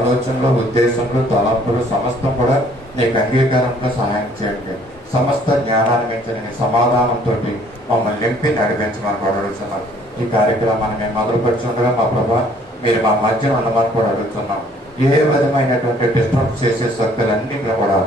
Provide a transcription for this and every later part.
ఆలోచనలు, ఉద్దేశములు, తలంపులు సమస్తం కూడా నీకు అంగీకారంగా సహాయం చేయండి. సమస్త జ్ఞానాన్ని మించిన నీ సమాధానంతో మమ్మల్ని నింపి నడిపించమని కూడా అడుగుతున్నాం. ఈ కార్యక్రమాన్ని మేము మొదలుపెడుతుండగా మా ప్రభా మీరు మా మధ్య ఉండమని కూడా అడుగుతున్నాం. ఏ విధమైనటువంటి డిస్టర్బ్ చేసే శక్తులన్నింటినీ కూడా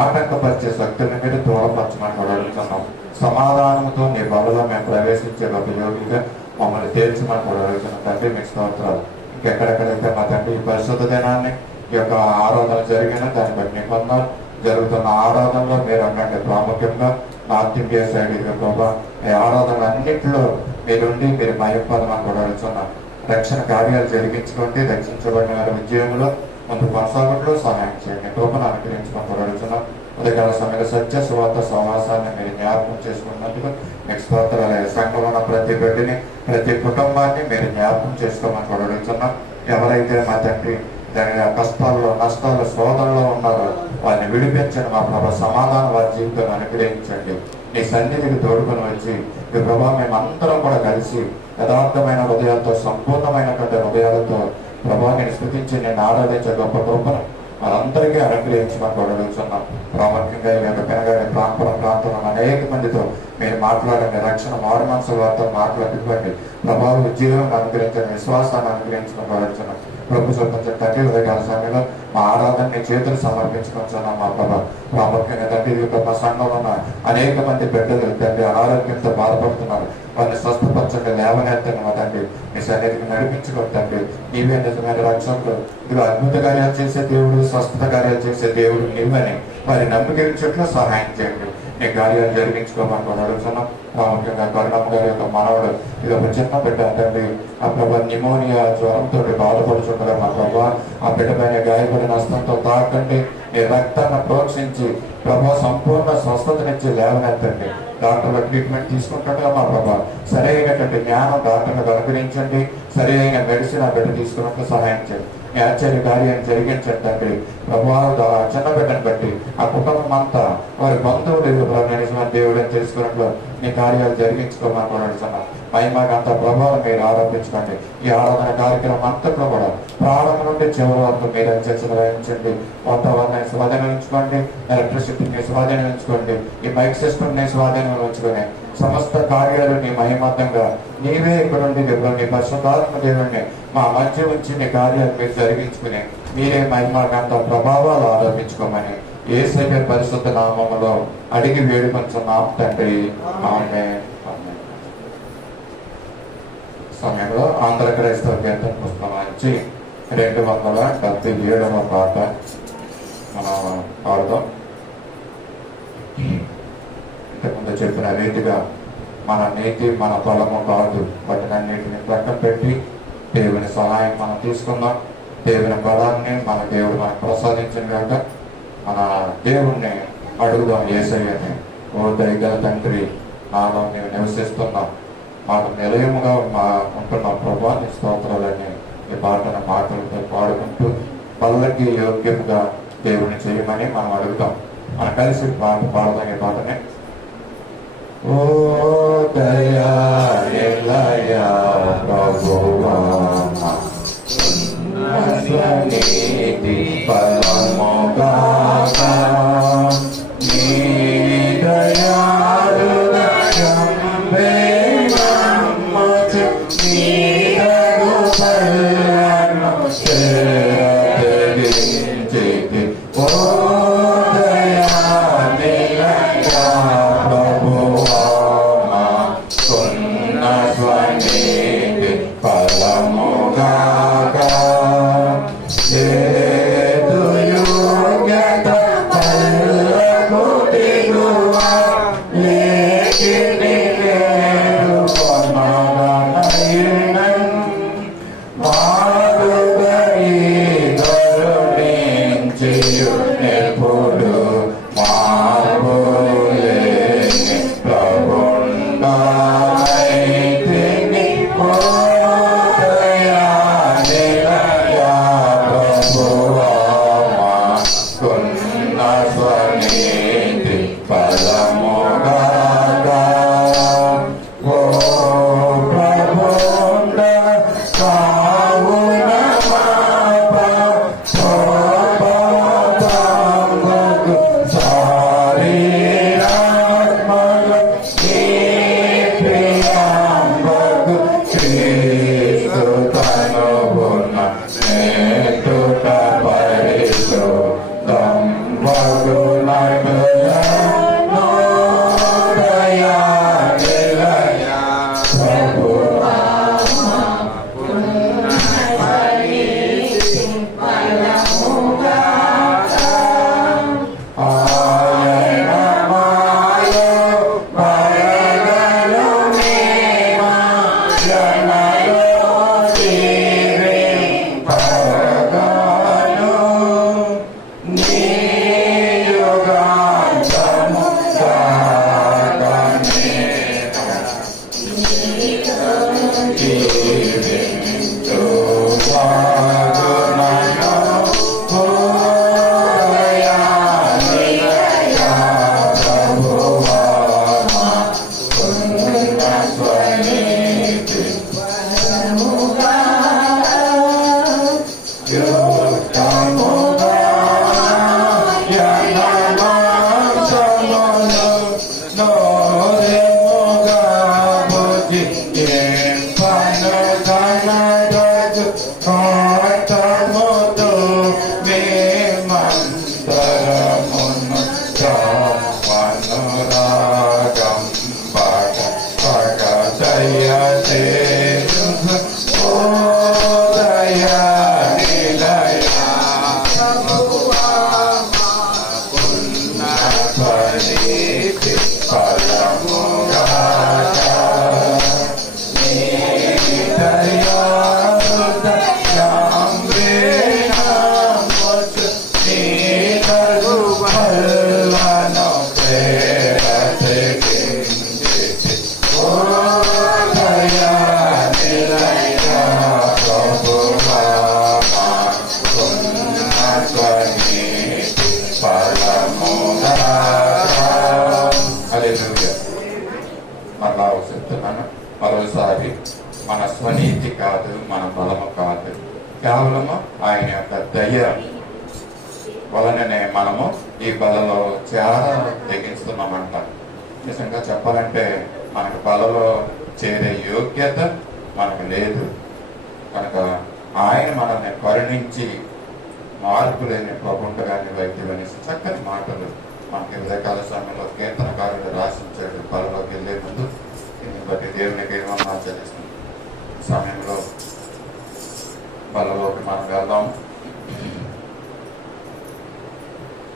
ఆటంకపరిచే శక్తులను మీరు దూరపరచమని కూడా అడుగుతున్నాం. సమాధానంతో నీ బలలో మేము ప్రవేశించే ఒక యోగిగా మమ్మల్ని తేల్చమని కూడా అడుగుతున్నాం. తండ్రి మీకు స్తోత్రాలు. ఇంకెక్కడెక్కడైతే మా తండ్రి ఈ పరిశుద్ధ దినాన్ని ఈ యొక్క ఆరాధన జరిగిన దాన్ని బట్టి నిబంధనలు జరుగుతున్న ఆరాధనలో మీరు అన్నట్టు ప్రాముఖ్యంగా నార్త్ ఇండియా సైడ్ ప్రభావ ఈ ఆరాధనలు అన్నింటిలో మీరుండి మీరు మయపదమని కూడా అడుగుతున్నాం. రక్షణ కార్యాలు జరిగించుకోండి. రక్షించబడిన వారి ఉద్యోగంలో ముందు కొనసాగట్లో సహాయం చేయండి. కృపను అనుగ్రహించమని కూడా అడుగుతున్నాం. ఉదయకాల సమయంలో సత్య సువార్త సమాసాన్ని మీరు జ్ఞాపకం చేసుకున్నందుకు మీకు స్తోత్రాలు. సంఘంలో ఉన్న ప్రతి బిడ్డని ప్రతి కుటుంబాన్ని మీరు జ్ఞాపకం చేసుకోమని కూడా అడుగుతున్నాం. ఎవరైతే మా తండ్రి దాని కష్టాల్లో, నష్టాల్లో, శోధనలో ఉన్నారో వారిని విడిపించండి. మా ప్రభావ సమాధానం వారి జీవితాన్ని అనుగ్రహించండి. నీ సన్నిధికి తోడుకొని వచ్చి ఈ ప్రభావ మేమందరం కూడా కలిసి యథార్థమైన హృదయాలతో, సంపూర్ణమైనటువంటి హృదయాలతో ప్రభావాన్ని స్థుతించి నేను ఆరాధించే గొప్ప కృపను వారందరికీ అనుగ్రహించమని కూడా అడుగుతున్నాం. ప్రాముఖ్యంగా ఈ యొక్క పెనగానే ప్రాంతంలో అనేక మందితో మీరు మాట్లాడండి. రక్షణ మారు మనసు వారితో మాట్లాడివ్వండి. ప్రభావ ఉద్యోగం అనుగ్రహించండి. విశ్వాసాన్ని అనుగ్రహించమని కూడా అడుగుతున్నాం. ప్రభు చూపించండి తండ్రి. ఉదయకాల సమయంలో మా ఆరాధన నీ చేతులు సమర్పించుకుంటున్నాం. మా ప్రభావ ప్రాముఖ్యంగా తండ్రి మా సంఘంలో ఉన్న అనేక మంది బిడ్డలు తండ్రి అనారోగ్యంతో బాధపడుతున్నారు. వారిని స్వస్థపరచండి, లేవనెత్తండి. మా తండ్రి మీ సన్నిధికి నడిపించుకోండి తండ్రి. నీవే నిజమైన రక్షకుడు. ఇదిగో అద్భుత కార్యాలు చేసే దేవుడు, స్వస్థత కార్యాలు చేసే దేవుడు నీవని వారి నమ్మకించట్లో సహాయం చేయండి. నీ కార్యాలు జరిగించుకోమని కూడా అడుగుతున్నాం. ప్రాముఖ్యంగా కరుణమ్మ గారి యొక్క మనవడు ఇది ఒక చిన్న బిడ్డ తండ్రి ఆ ప్రభా న్యూమోనియా జ్వరంతో బాధపడుతుండగా మా ప్రభా ఆ బిడ్డ పైన గాయపడిన హస్తంతో తాకండి. నీ రక్తాన్ని ప్రోక్షించి ప్రభా సంపూర్ణ స్వస్థతనిచ్చి లేవనెత్తండి. డాక్టర్ల ట్రీట్మెంట్ తీసుకుంటుండగా మా ప్రభా సరైనటువంటి జ్ఞానం డాక్టర్లకు అనుగ్రహించండి. సరైన మెడిసిన్ ఆ బిడ్డ తీసుకున్నట్లు సహాయం చేయండి. మీ ఆశ్చర్య కార్యాన్ని జరిగించండి తండ్రి. ప్రభావ చిన్న బిడ్డను బట్టి ఆ కుటుంబం అంతా వారి బంధువులు నిజమైన దేవుడని తెలుసుకున్నట్లు మీ కార్యాలు జరిగించుకోమని కూడా అడుగుతున్నాం. మహిమకంత ప్రభావం మీరు ఆరంభించుకోండి. ఈ ఆరాధన కార్యక్రమం అంతట్లో కూడా ప్రారంభం నుండి చివరి వరకు మీరు అధ్యక్షత వహించండి. వాతావరణాన్ని స్వాధీనించుకోండి. ఎలక్ట్రిసిటీని స్వాధీనించుకోండి. ఈ మైక్ సిస్టమ్ని స్వాధీనం ఉంచుకొని సమస్త కార్యాలు నీ మహిమాంతంగా నీవే ఇక్కడ ఉండి నీ పరిశుద్ధాత్మ దేవుడిని మా మధ్య ఉంచి నీ కార్యాలు మీరు జరిగించుకుని మీరే మహిమాకంత ప్రభావాలు ఆరోపించుకోమని యేసయ్య పరిశుద్ధ నామములో అడిగి వేడుకొంచున్నాం తండ్రి. ఆమేన్. సమయంలో ఆంధ్ర క్రైస్తవ కీర్తన పుస్తకం నుంచి 277వ పాట మనం పాడదాం. ఇంతకుముందు చెప్పిన రీతిగా మన నీతి మన బలము కాదు, వాటినన్నిటిని పక్కన పెట్టి దేవుని సహాయం మనం తీసుకుందాం. దేవుని బలాన్ని మన దేవుడు మనకు ప్రసాదించిన కాక మన దేవుణ్ణి అడుగుదాం. యేసయ్యని, ఓ దయగల తండ్రి, నాలో నీవు నివసిస్తున్నాం, మాకు నిలయముగా ఉంటున్న ప్రభా నీ స్తోత్రాలని ఈ పాటను మాటలతో పాడుకుంటూ పల్లకి యోగ్యముగా దేవుని చేయమని మనం అడుగుతాం. మనం కలిసి పాడదాం ఈ పాటని. ఓ దయా ప్రభువా నీతి పరముగా నీ దయాళుగా Yeah. మరలా చెప్తున్నాను మరోసారి, మన స్వనీతి కాదు, మన బలము కాదు, కేవలము ఆయన యొక్క దయ వలననే మనము ఈ బలలో చాలా తెగిస్తున్నామంట. నిజంగా చెప్పాలంటే మనకు బలలో చేరే యోగ్యత మనకు లేదు కనుక ఆయన మనల్ని కరుణించి మార్పు లేని ప్రభుండగాని వైద్యం అనేసి చక్కని మాటలు మనకి ఉదయకాల సమయంలో కీర్తనకారుడు రాసించాడు. బలలోకి వెళ్లే ముందు దీన్ని బట్టి దేవునికి ఏమన్నా చెల్లిస్తుంది. సమయంలో బలలోకి మనం వెళ్దాం.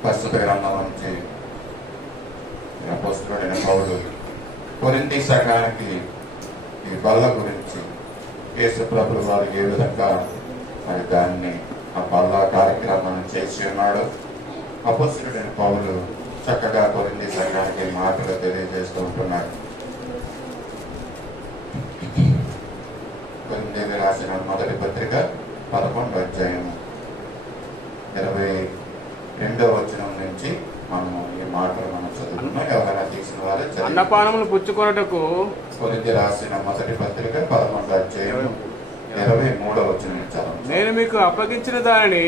పరిశుద్ధ గ్రంథం నుంచి అపోస్తలుడైన పౌలు కొరింథీ సంఘానికి ఈ బల్ల గురించి యేసు ప్రభువు వారు ఏ విధంగా మరి దాన్ని ఆ బల్ల కార్యక్రమాన్ని చేసి ఉన్నాడు. అపోస్తలుడైన పౌలు చక్కగా కొరింథీ సంఘానికి మాటలు తెలియజేస్తూ ఉంటున్నాడు. కొరింథీకి రాసిన మొదటి పత్రిక 11వ అధ్యాయం 22వ వచనం నుంచి మనము ఈ మాటలు మనం చదువుకున్నాం. ఎవరైనా తీసిన వారు అన్నపానములు పుచ్చుకొనుటకు కొరింథీ రాసిన మొదటి పత్రిక 11వ అధ్యాయం 23వ వచనం చదువు. నేను మీకు అప్పగించిన దానిని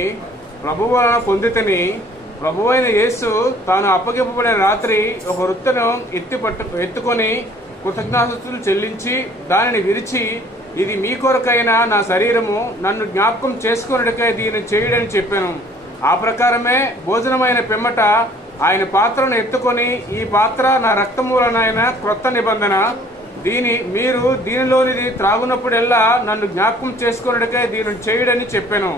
ప్రభువు వలన పొందితిని. ప్రభువైన యేసు తాను అప్పగింపబడే రాత్రి ఒక రొట్టెను ఎత్తుకొని కృతజ్ఞతాస్తుతులు చెల్లించి దానిని విరిచి, ఇది మీ కొరకైన నా శరీరము, నన్ను జ్ఞాపకం చేసుకొనుటకై దీన్ని చేయుడని చెప్పాను. ఆ ప్రకారమే భోజనమైన పిమ్మట ఆయన పాత్రను ఎత్తుకొని, ఈ పాత్ర నా రక్తము వలనైన క్రొత్త నిబంధన, మీరు దీనిలోనిది త్రాగునప్పుడెల్లా నన్ను జ్ఞాపకం చేసుకొనుటకై దీనిని చేయుడని చెప్పాను.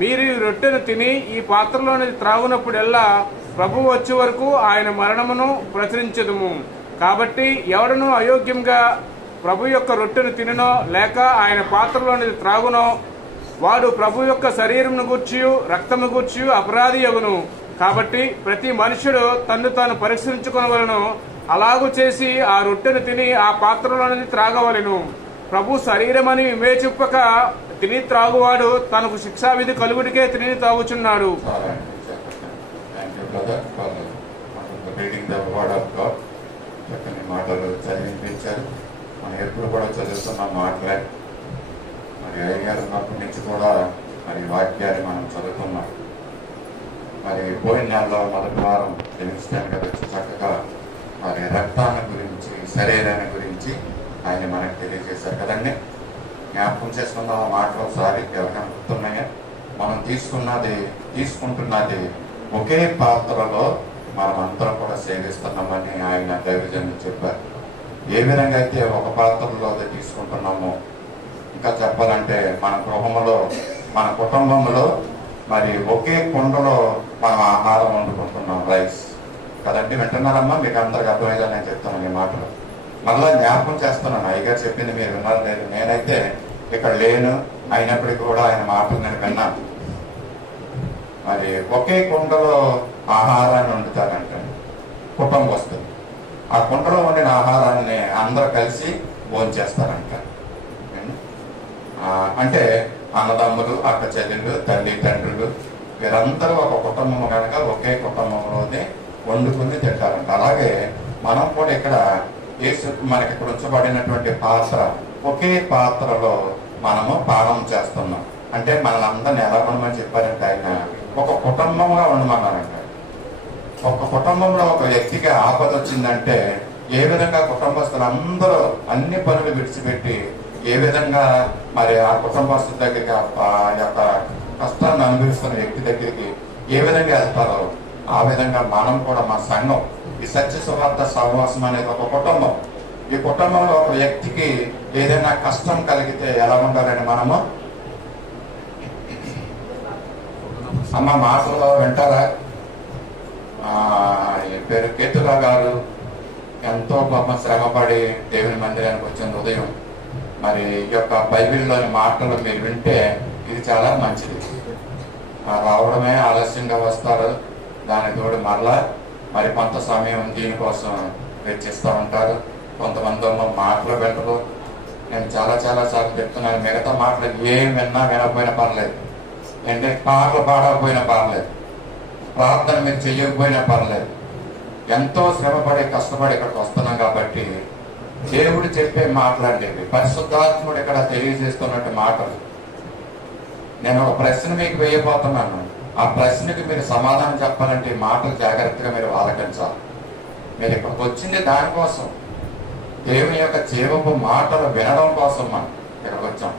మీరు ఈ రొట్టెను తిని ఈ పాత్రలోనిది త్రాగునప్పుడెల్లా ప్రభువు వచ్చే వరకు ఆయన మరణమును ప్రచురించదుము. కాబట్టి ఎవడను అయోగ్యంగా ప్రభు యొక్క రొట్టెను తిననో లేక ఆయన పాత్రలోనిది త్రాగునో వాడు ప్రభు యొక్క శరీరమును గూర్చి రక్తము గూర్చి అపరాధి యగును. కాబట్టి ప్రతి మనుషుడు తన్ను తాను పరీక్షించుకొనవలెను. అలాగూ చేసి ఆ రొట్టెను తిని ఆ పాత్రలోనిది త్రాగవలెను. ప్రభు శరీరమని వివేచింపక తిని త్రాగువాడు తనకు శిక్షావిధి కలుగుడికే తిని త్రాగుచున్నాడు. మాటలు చదివించారు. మనం ఎప్పుడు కూడా చదువుతున్న మాటలే. మరి అయ్యగారు ఉన్నప్పటి నుంచి కూడా మరి వాక్యాన్ని మనం చదువుతున్నాం. మరి పోయిన నెలలో మొదటి వారం తెలుస్తాను కదా చక్కగా మరి రక్తాన్ని గురించి, శరీరాన్ని గురించి ఆయన మనకు తెలియజేశారు కదండి. జ్ఞాపకం చేసుకుందాం ఆ మాటలు ఒకసారి. ఎవరికైనా గుర్తున్నాయా? మనం తీసుకుంటున్నది ఒకే పాత్రలో మనం అందరం కూడా సేవిస్తున్నామని ఆయన దైవజనులు చెప్పారు. ఏ విధంగా అయితే ఒక పాత్రలో తీసుకుంటున్నామో, ఇంకా చెప్పాలంటే మన గృహంలో, మన కుటుంబంలో మరి ఒకే కుండలో మనం ఆహారం వండుకుంటున్నాం, రైస్ కదండి. వింటున్నారమ్మా? మీకు అందరికి అర్థమయ్యేలా నేను చెప్తాను ఈ మాటలు. మళ్ళా జ్ఞాపకం చేస్తున్నాను. అయ్యగారు చెప్పింది మీరు విన్నారు లేదు. నేనైతే ఇక్కడ లేను, అయినప్పటికీ కూడా ఆయన మాటలు నేను విన్నాను. మరి ఒకే కుండలో ఆహారాన్ని వండుతారంటే కుటుంబస్తులు. ఆ కుండలో వండిన ఆహారాన్ని అందరూ కలిసి భోంచేస్తారంట. అంటే అన్నదమ్ములు, అక్క చెల్లెళ్ళు, తల్లి తండ్రులు వీరందరూ ఒక కుటుంబం కనుక ఒకే కుటుంబంలోనే వండుకుని తింటారంట. అలాగే మనం కూడా ఇక్కడ మనకి ఇక్కడ ఉంచబడినటువంటి పాత్ర, ఒకే పాత్రలో మనము పానం చేస్తున్నాం. అంటే మనల్ని ఎలా ఉండమని చెప్పారంటే ఆయన ఒక కుటుంబంగా ఉండమన్నారంట. ఒక కుటుంబంలో ఒక వ్యక్తికి ఆపద వచ్చిందంటే ఏ విధంగా కుటుంబస్తులందరూ అన్ని పనులు విడిచిపెట్టి ఏ విధంగా మరి ఆ కుటుంబస్తుల దగ్గరికి, ఆ యొక్క కష్టాన్ని అనుభవిస్తున్న వ్యక్తి దగ్గరికి ఏ విధంగా వెళ్తారో ఆ విధంగా మనం కూడా మా సంఘం, ఈ సత్య సువార్త సహవాసం అనేది ఒక కుటుంబం. ఈ కుటుంబంలో ఒక వ్యక్తికి ఏదైనా కష్టం కలిగితే ఎలా ఉండాలని మనము అమ్మ మాటల్లో వింటారా? ఈ పేరు కేతులా గారు ఎంతో పాపం శ్రమపడి దేవుని మందిరానికి వచ్చింది ఉదయం. మరి ఈ యొక్క బైబిల్లోని మాటలు మీరు వింటే ఇది చాలా మంచిది. రావడమే ఆలస్యంగా వస్తారు, దాని తోడు మరలా మరి కొంత సమయం దీనికోసం వెచ్చిస్తూ ఉంటారు. కొంతమంది మాటలు పెట్టరు. నేను చాలా సార్లు చెప్తున్నాను, మిగతా మాటలు ఏం విన్నా వినకపోయినా పర్లేదు, అంటే పాటలు పాడకపోయినా పర్లేదు, ప్రార్థన మీరు చెయ్యకపోయినా పర్లేదు, ఎంతో శ్రమపడి కష్టపడి ఇక్కడికి వస్తున్నాం కాబట్టి దేవుడు చెప్పే మాట్లాడేవి పరిశుద్ధాత్ముడు ఇక్కడ తెలియజేస్తున్నట్టు మాటలు. నేను ఒక ప్రశ్న మీకు వేయబోతున్నాను. ఆ ప్రశ్నకి మీరు సమాధానం చెప్పాలంటే ఈ మాటలు జాగ్రత్తగా మీరు ఆలకించాలి. మీరు ఇక్కడికి వచ్చింది దానికోసం, దేవుని యొక్క జీవపు మాటలు వినడం కోసం మనం ఇక్కడికి వచ్చాం.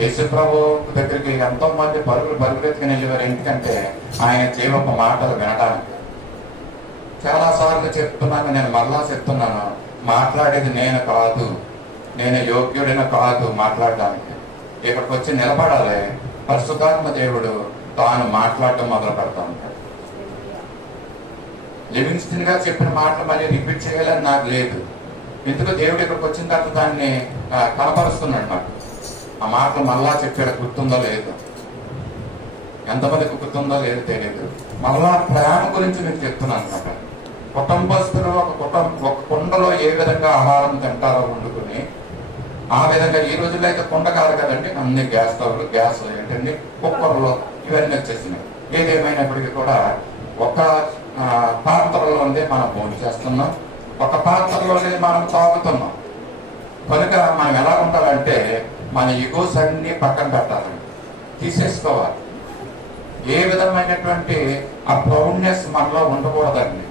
యేసు ప్రభు దగ్గరికి ఎంతో మంది పరుగులెత్తుకుని వెళ్ళేవారు. ఎందుకంటే ఆయన జీవపు మాటలు వినడానికి. చాలా సార్లు చెప్తున్నాను, నేను మరలా చెప్తున్నాను, మాట్లాడేది నేను కాదు, నేను యోగ్యుడిని కాదు మాట్లాడడానికి. ఇక్కడికి వచ్చి నిలబడాలి, పరిశుద్ధాత్మ దేవుడు తాను మాట్లాడటం మొదలు పెడతా ఉంటాడు. లివింగ్స్టన్ గా చెప్పిన మాటలు మళ్ళీ రిపీట్ చేయాలని నాకు లేదు. ఎందుకు దేవుడు ఇక్కడికి వచ్చిన తర్వాత దాన్ని కనపరుస్తున్నాడు నాకు. ఆ మాటలు మళ్ళా చెప్పాడు, గుర్తుందో లేదు, ఎంతమందికి గుర్తుందో లేదు తెలియదు. మళ్ళా ప్రేమ గురించి మీకు చెప్తున్నాను అనమాట. కుటుంబస్తులు ఒక కుండలో ఏ విధంగా ఆహారం తింటారో వండుకుని, ఆ విధంగా ఈ రోజుల్లో అయితే కుండ కాదు కదండి, అన్ని గ్యాస్ స్టవ్లు, గ్యాస్ ఏంటండి, కుక్కర్లు ఇవన్నీ వచ్చేసినాయి. ఏదేమైనప్పటికీ కూడా ఒక పాత్రలోనే మనం భోజనం చేస్తున్నాం, ఒక పాత్రలోనే మనం తాగుతున్నాం. కనుక మనం ఎలా ఉండాలంటే మన ఈగోస్ అన్ని పక్కన పెట్టాలండి, తీసేసుకోవాలి. ఏ విధమైనటువంటి ఆ ప్రౌడ్నెస్ మనలో ఉండకూడదండి.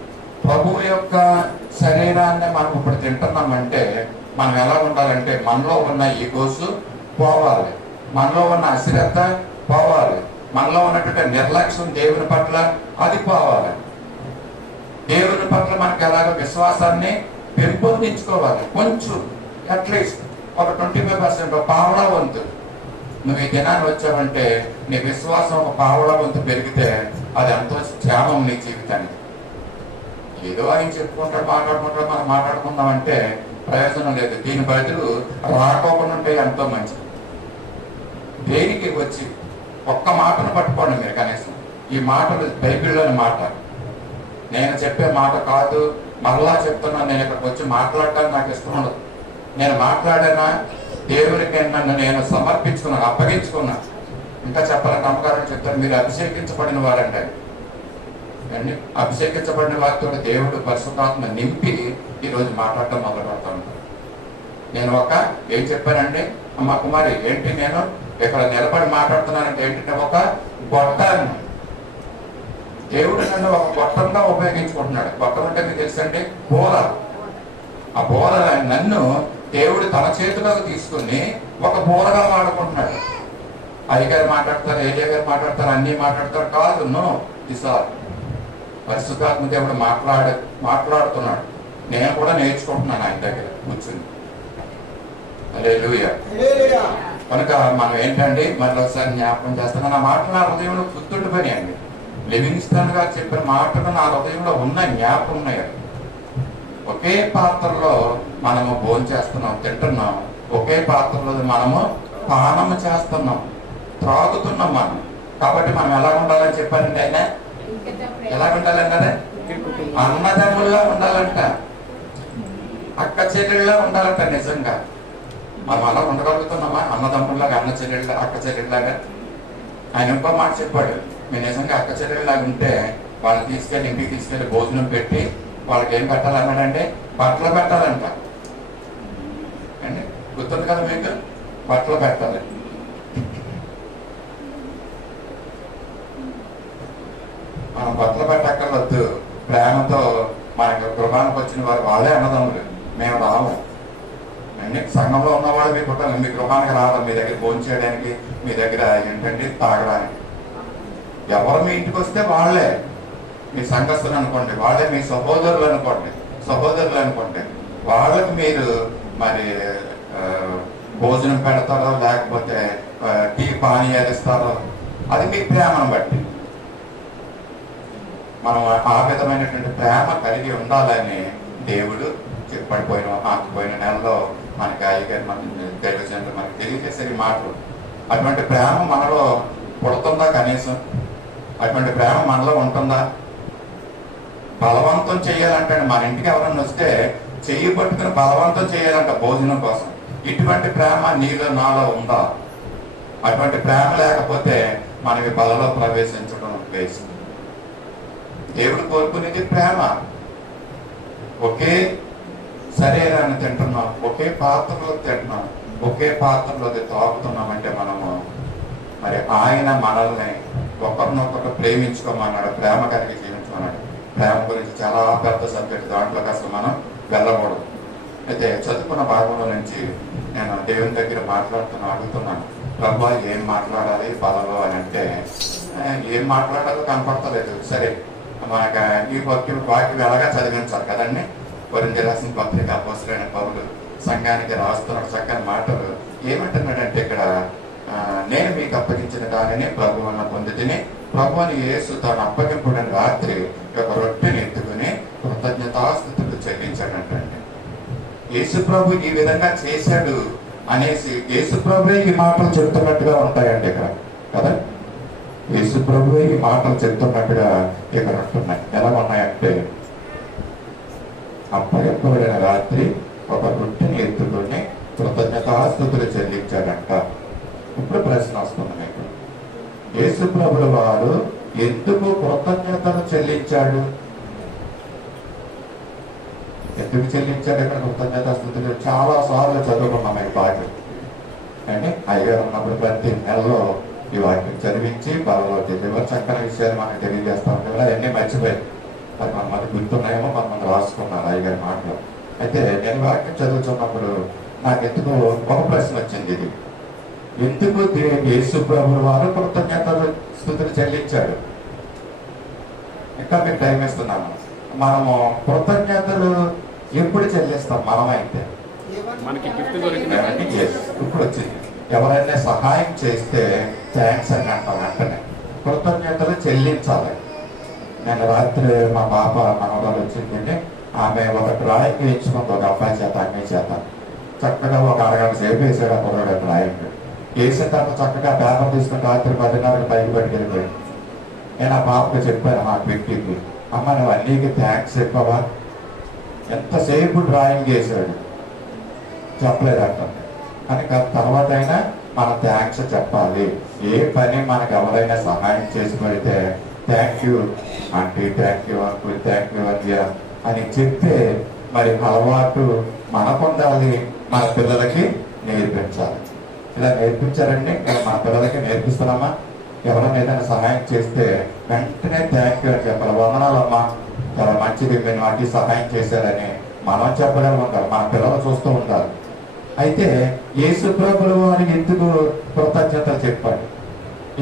ప్రభువు యొక్క శరీరాన్ని మనం ఇప్పుడు తింటున్నామంటే మనం ఎలా ఉండాలంటే మనలో ఉన్న ఈగోస్ పోవాలి, మనలో ఉన్న అశ్రద్ధ పోవాలి, మనలో ఉన్నటువంటి నిర్లక్ష్యం దేవుని పట్ల అది పోవాలి. దేవుని పట్ల మనకి ఎలాగో విశ్వాసాన్ని పెంపొందించుకోవాలి. కొంచెం అట్లీస్ట్ ఒక 25%, పావలా వంతు నువ్వు ఈ దినాన్ని వచ్చావంటే నీ విశ్వాసం ఒక పావలా వంతు పెరిగితే అది ఎంతో క్షేమం నీ జీవితానికి. ఏదో ఆయన చెప్పుకుంటాడు, మాట్లాడుకుంటాడు, మనం మాట్లాడుకుందామంటే ప్రయోజనం లేదు. దీని బదులు రాకోకుండా ఉంటే ఎంతో మంచిది. దేనికి వచ్చి ఒక్క మాటను పట్టుకోండి మీరు కనీసం. ఈ మాటలు బైబిల్లోని మాట, నేను చెప్పే మాట కాదు, మరలా చెప్తున్నా. నేను ఇక్కడికి వచ్చి మాట్లాడటానికి నాకు ఇష్టం ఉండదు. నేను మాట్లాడినా దేవునికి నన్ను నేను సమర్పించుకున్నాను, అప్పగించుకున్నా. ఇంకా చెప్పాలంటే అమ్మగారు చెప్తారు, మీరు అభిషేకించబడిన వారంటే అండి, అభిషేకించబడిన వారితో దేవుడు పరిశుద్ధాత్మ నింపి ఈరోజు మాట్లాడటం మొదలు పెడతాను. నేను ఏం చెప్పానండి అమ్మ కుమారి, ఏంటి నేను ఇక్కడ నిలబడి మాట్లాడుతున్నానంటే ఏంటంటే ఒక గొట్టాన్ని దేవుడు నన్ను ఒక గొట్టంగా ఉపయోగించుకుంటున్నాడు. గొట్టం అంటే మీకు తెలుసండి, బోర. ఆ బోర నన్ను దేవుడు తన చేతిలోకి తీసుకుని ఒక బోరగా వాడుకుంటున్నాడు. అయ్యగారు మాట్లాడతారు, ఏలియా గారు మాట్లాడతారు, అన్ని మాట్లాడతారు కాదు. నో, ఈసారి పరిశుద్ధాత్మ దేవుడు మాట్లాడుతున్నాడు. నేను కూడా నేర్చుకుంటున్నాను ఆయన దగ్గర కూర్చుని. హల్లెలూయా. కనుక మనం ఏంటండి మళ్ళీ ఒకసారి జ్ఞాపకం చేస్తాను. నా మాటలు నా హృదయంలో గుర్తుండిపోయాయండి. లివింగ్స్టన్ గారు చెప్పిన మాటలు నా హృదయంలో ఉన్నాయి, జ్ఞాపకం ఉన్నాయి. ఒకే పాత్రలో మనము భోజనం చేస్తున్నాం, తింటున్నాం. ఒకే పాత్రలో మనము పానము చేస్తున్నాం, త్రాగుతున్నాం మనం. కాబట్టి మనం ఎలా ఉండాలని చెప్పారండి ఆయన? ఎలా ఉండాలన్నారా? అన్నదమ్ముల్లా ఉండాలంట, అక్క చెల్లెళ్ళ ఉండాలంట. నిజంగా మనం అలా ఉండగలుగుతున్నామా? అన్నదమ్ముల్లాగా, అన్న చెల్లెళ్ళ, అక్క చెల్లెళ్ళలాగా. ఆయన ఇంకో మాట చెప్పాడు, మీరు నిజంగా అక్క చెల్లెళ్ళలాగా ఉంటే వాళ్ళని తీసుకెళ్ళి ఇంటికి తీసుకెళ్ళి భోజనం పెట్టి వాళ్ళకి ఏం పెట్టాలన్నాడంటే బట్టలు పెట్టాలంట అండి. గుర్తుంది కదా మీకు? బట్టలు పెట్టాలి. మనం బట్టలు పెట్టక్కర్వద్దు. ప్రేమతో మనకి గృహానికి వచ్చిన వారు వాళ్ళే అన్నదమ్ములు, మేము రాము అండి. సంఘంలో ఉన్న వాళ్ళు మీ కుటుంబం మీ గృహానికి రావడం, మీ దగ్గర భోజనం చేయడానికి, మీ దగ్గర ఏంటంటే తాగడానికి. ఎవరు మీ ఇంటికి వస్తే వాళ్ళే మీ సంఘస్థులు అనుకోండి, వాళ్ళే మీ సహోదరులు అనుకోండి. వాళ్ళకి మీరు మరి భోజనం పెడతారో లేకపోతే టీ పానీయాలు ఇస్తారో అది మీ ప్రేమను బట్టి. మనం ఆ విధమైనటువంటి ప్రేమ కలిగి ఉండాలని దేవుడు పోయిన నెలలో మనకి అయ్యగారు మన దైవజనులు మనకి తెలియజేసే మాటలు. అటువంటి ప్రేమ మనలో పుడుతుందా? కనీసం అటువంటి ప్రేమ మనలో ఉంటుందా? బలవంతం చేయాలంటే మన ఇంటికి ఎవరన్నా వస్తే చెయ్యి పట్టుకుని బలవంతం చేయాలంట భోజనం కోసం. ఇటువంటి ప్రేమ నీలో నాలో ఉందా? అటువంటి ప్రేమ లేకపోతే మనం ఈ బలలో ప్రవేశించడం వేస్ట్. దేవుడు కోరుకునేది ప్రేమ. ఒకే శరీరాన్ని తింటున్నాం, ఒకే పాత్రలో తింటున్నాం, ఒకే పాత్రలో తాగుతున్నామంటే మనము మరి ఆయన మనల్ని ఒకరినొకరు ప్రేమించుకోమన్నాడు, ప్రేమ కలిగి జీవించమన్నాడు. ప్రేమ గురించి చాలా పెద్ద సబ్జెక్ట్, దాంట్లోకి అసలు మనం వెళ్ళకూడదు. అయితే చదువుకున్న భాగంలో నుంచి నేను దేవుని దగ్గర అడుగుతున్నాను, ప్రభు ఏం మాట్లాడాలి బలలో అని అంటే ఏం మాట్లాడాలో కనపడతలేదు. సరే మనకు ఈ వాక్యం ఎలాగా చదివించాలి కదండి. కొరింథీ రాసిన పత్రిక అపోస్తలుడైన పౌలు సంఘానికి రాస్తున్న చక్కని మాటలు ఏమంటున్నాడంటే ఇక్కడ, నేను మీకు అప్పగించిన దానిని ప్రభువును పొందితిని, ప్రభువుని యేసు తాను అప్పగింపుడిన రాత్రి ఒక రొట్టెని ఎత్తుకుని కృతజ్ఞతాస్తుతులు చెల్లించాడంటండి. యేసు ప్రభు ఈ విధంగా చేశాడు అనేసి యేసు ప్రభువే ఈ మాటలు చెప్తున్నట్టుగా ఉంటాయండి ఇక్కడ కదా. యేసు ప్రభువే ఈ మాటలు చెప్తున్నట్టుగా ఇక్కడ ఉంటున్నాయి. ఎలా ఉన్నాయంటే, అప్పగింపబడిన రాత్రి ఒక రొట్టెని ఎత్తుకొని కృతజ్ఞతాస్తుతులు చెల్లించాడంట. ఇప్పుడు ప్రశ్న వస్తుంది మీకు, యేసు ప్రభుల వారు ఎందుకు కృతజ్ఞతను చెల్లించాడు? ఎందుకు చెల్లించాడు ఇక్కడ కృతజ్ఞతాస్తుతులు? చాలా సార్లు చదువుకున్నాం ఈ వాక్యం. కానీ అయ్యగారు ఉన్నప్పుడు ప్రతి నెలలో ఈ వాక్యం చదివించి బలలో తెలియదు చక్కని విషయాలు మనకు తెలియజేస్తా ఉంటే కూడా అవన్నీ మర్చిపోయాయి. అది కొంతమంది గుర్తున్నాయేమో, కొంతమంది రాసుకున్నారు అయ్యగారి మాటలు. అయితే నేను వాక్యం చదువుతున్నప్పుడు నాకు ఎందుకు ఒక ప్రశ్న వచ్చింది, ఇది ఎందుకు యేసు ప్రభుల వారు కృతజ్ఞతాస్తుతులు చెల్లించాడు? ఇంకా మీకు టైం ఇస్తున్నాను. మనము కృతజ్ఞతలు ఎప్పుడు చెల్లిస్తాం? మనమైతే మనకి గిఫ్ట్ దొరికింది. ఇప్పుడు వచ్చింది, ఎవరైనా సహాయం చేస్తే థ్యాంక్స్ అని అంటాం, వెంటనే కృతజ్ఞతలు చెల్లించాలి. నేను రాత్రి మా పాప మనవరాలు వచ్చిందంటే ఆమె ఒక డ్రాయింగ్ వేయించుకుంది, ఒక అబ్బాయి చేత అమ్మాయి చేత. చక్కగా ఒక అరగంట సేపు వేసాడు ఆ కుర్రాడు డ్రాయింగ్. వేసిన తర్వాత చక్కగా పేపర్ తీసుకుని రాత్రి 10:30కి పైకి పట్టుకెళ్ళిపోయాడు. నేను ఆ పాపకు చెప్పాను, మా వ్యక్తికి, అమ్మ నువ్వు అన్నికి థ్యాంక్స్ చెప్పవా? ఎంతసేపు డ్రాయింగ్ వేసాడు, చెప్పలేదంట. కానీ తర్వాత అయినా మనం థ్యాంక్స్ చెప్పాలి. ఏ పని మనకు ఎవరైనా సహాయం చేసి పెడితే thank you aunty, thank you uncle, thank you అయ్యా అని చెప్తే మరి అలవాటు మనకుండాలి, మన పిల్లలకి నేర్పించాలి. ఇలా నేర్పించారండి, మన పిల్లలకి నేర్పిస్తున్నామా? ఎవరైనా ఏదైనా సహాయం చేస్తే వెంటనే థ్యాంక్ యూ అని చెప్పాలి. వందనాలమ్మా, చాలా మంచిది, మీరు వాటి సహాయం చేశారని మనం చెప్పగలం ఉంటారు, మన పిల్లలు చూస్తూ ఉంటారు. అయితే యేసు ప్రభువు వారు ఎందుకు కృతజ్ఞతలు చెప్పాడు?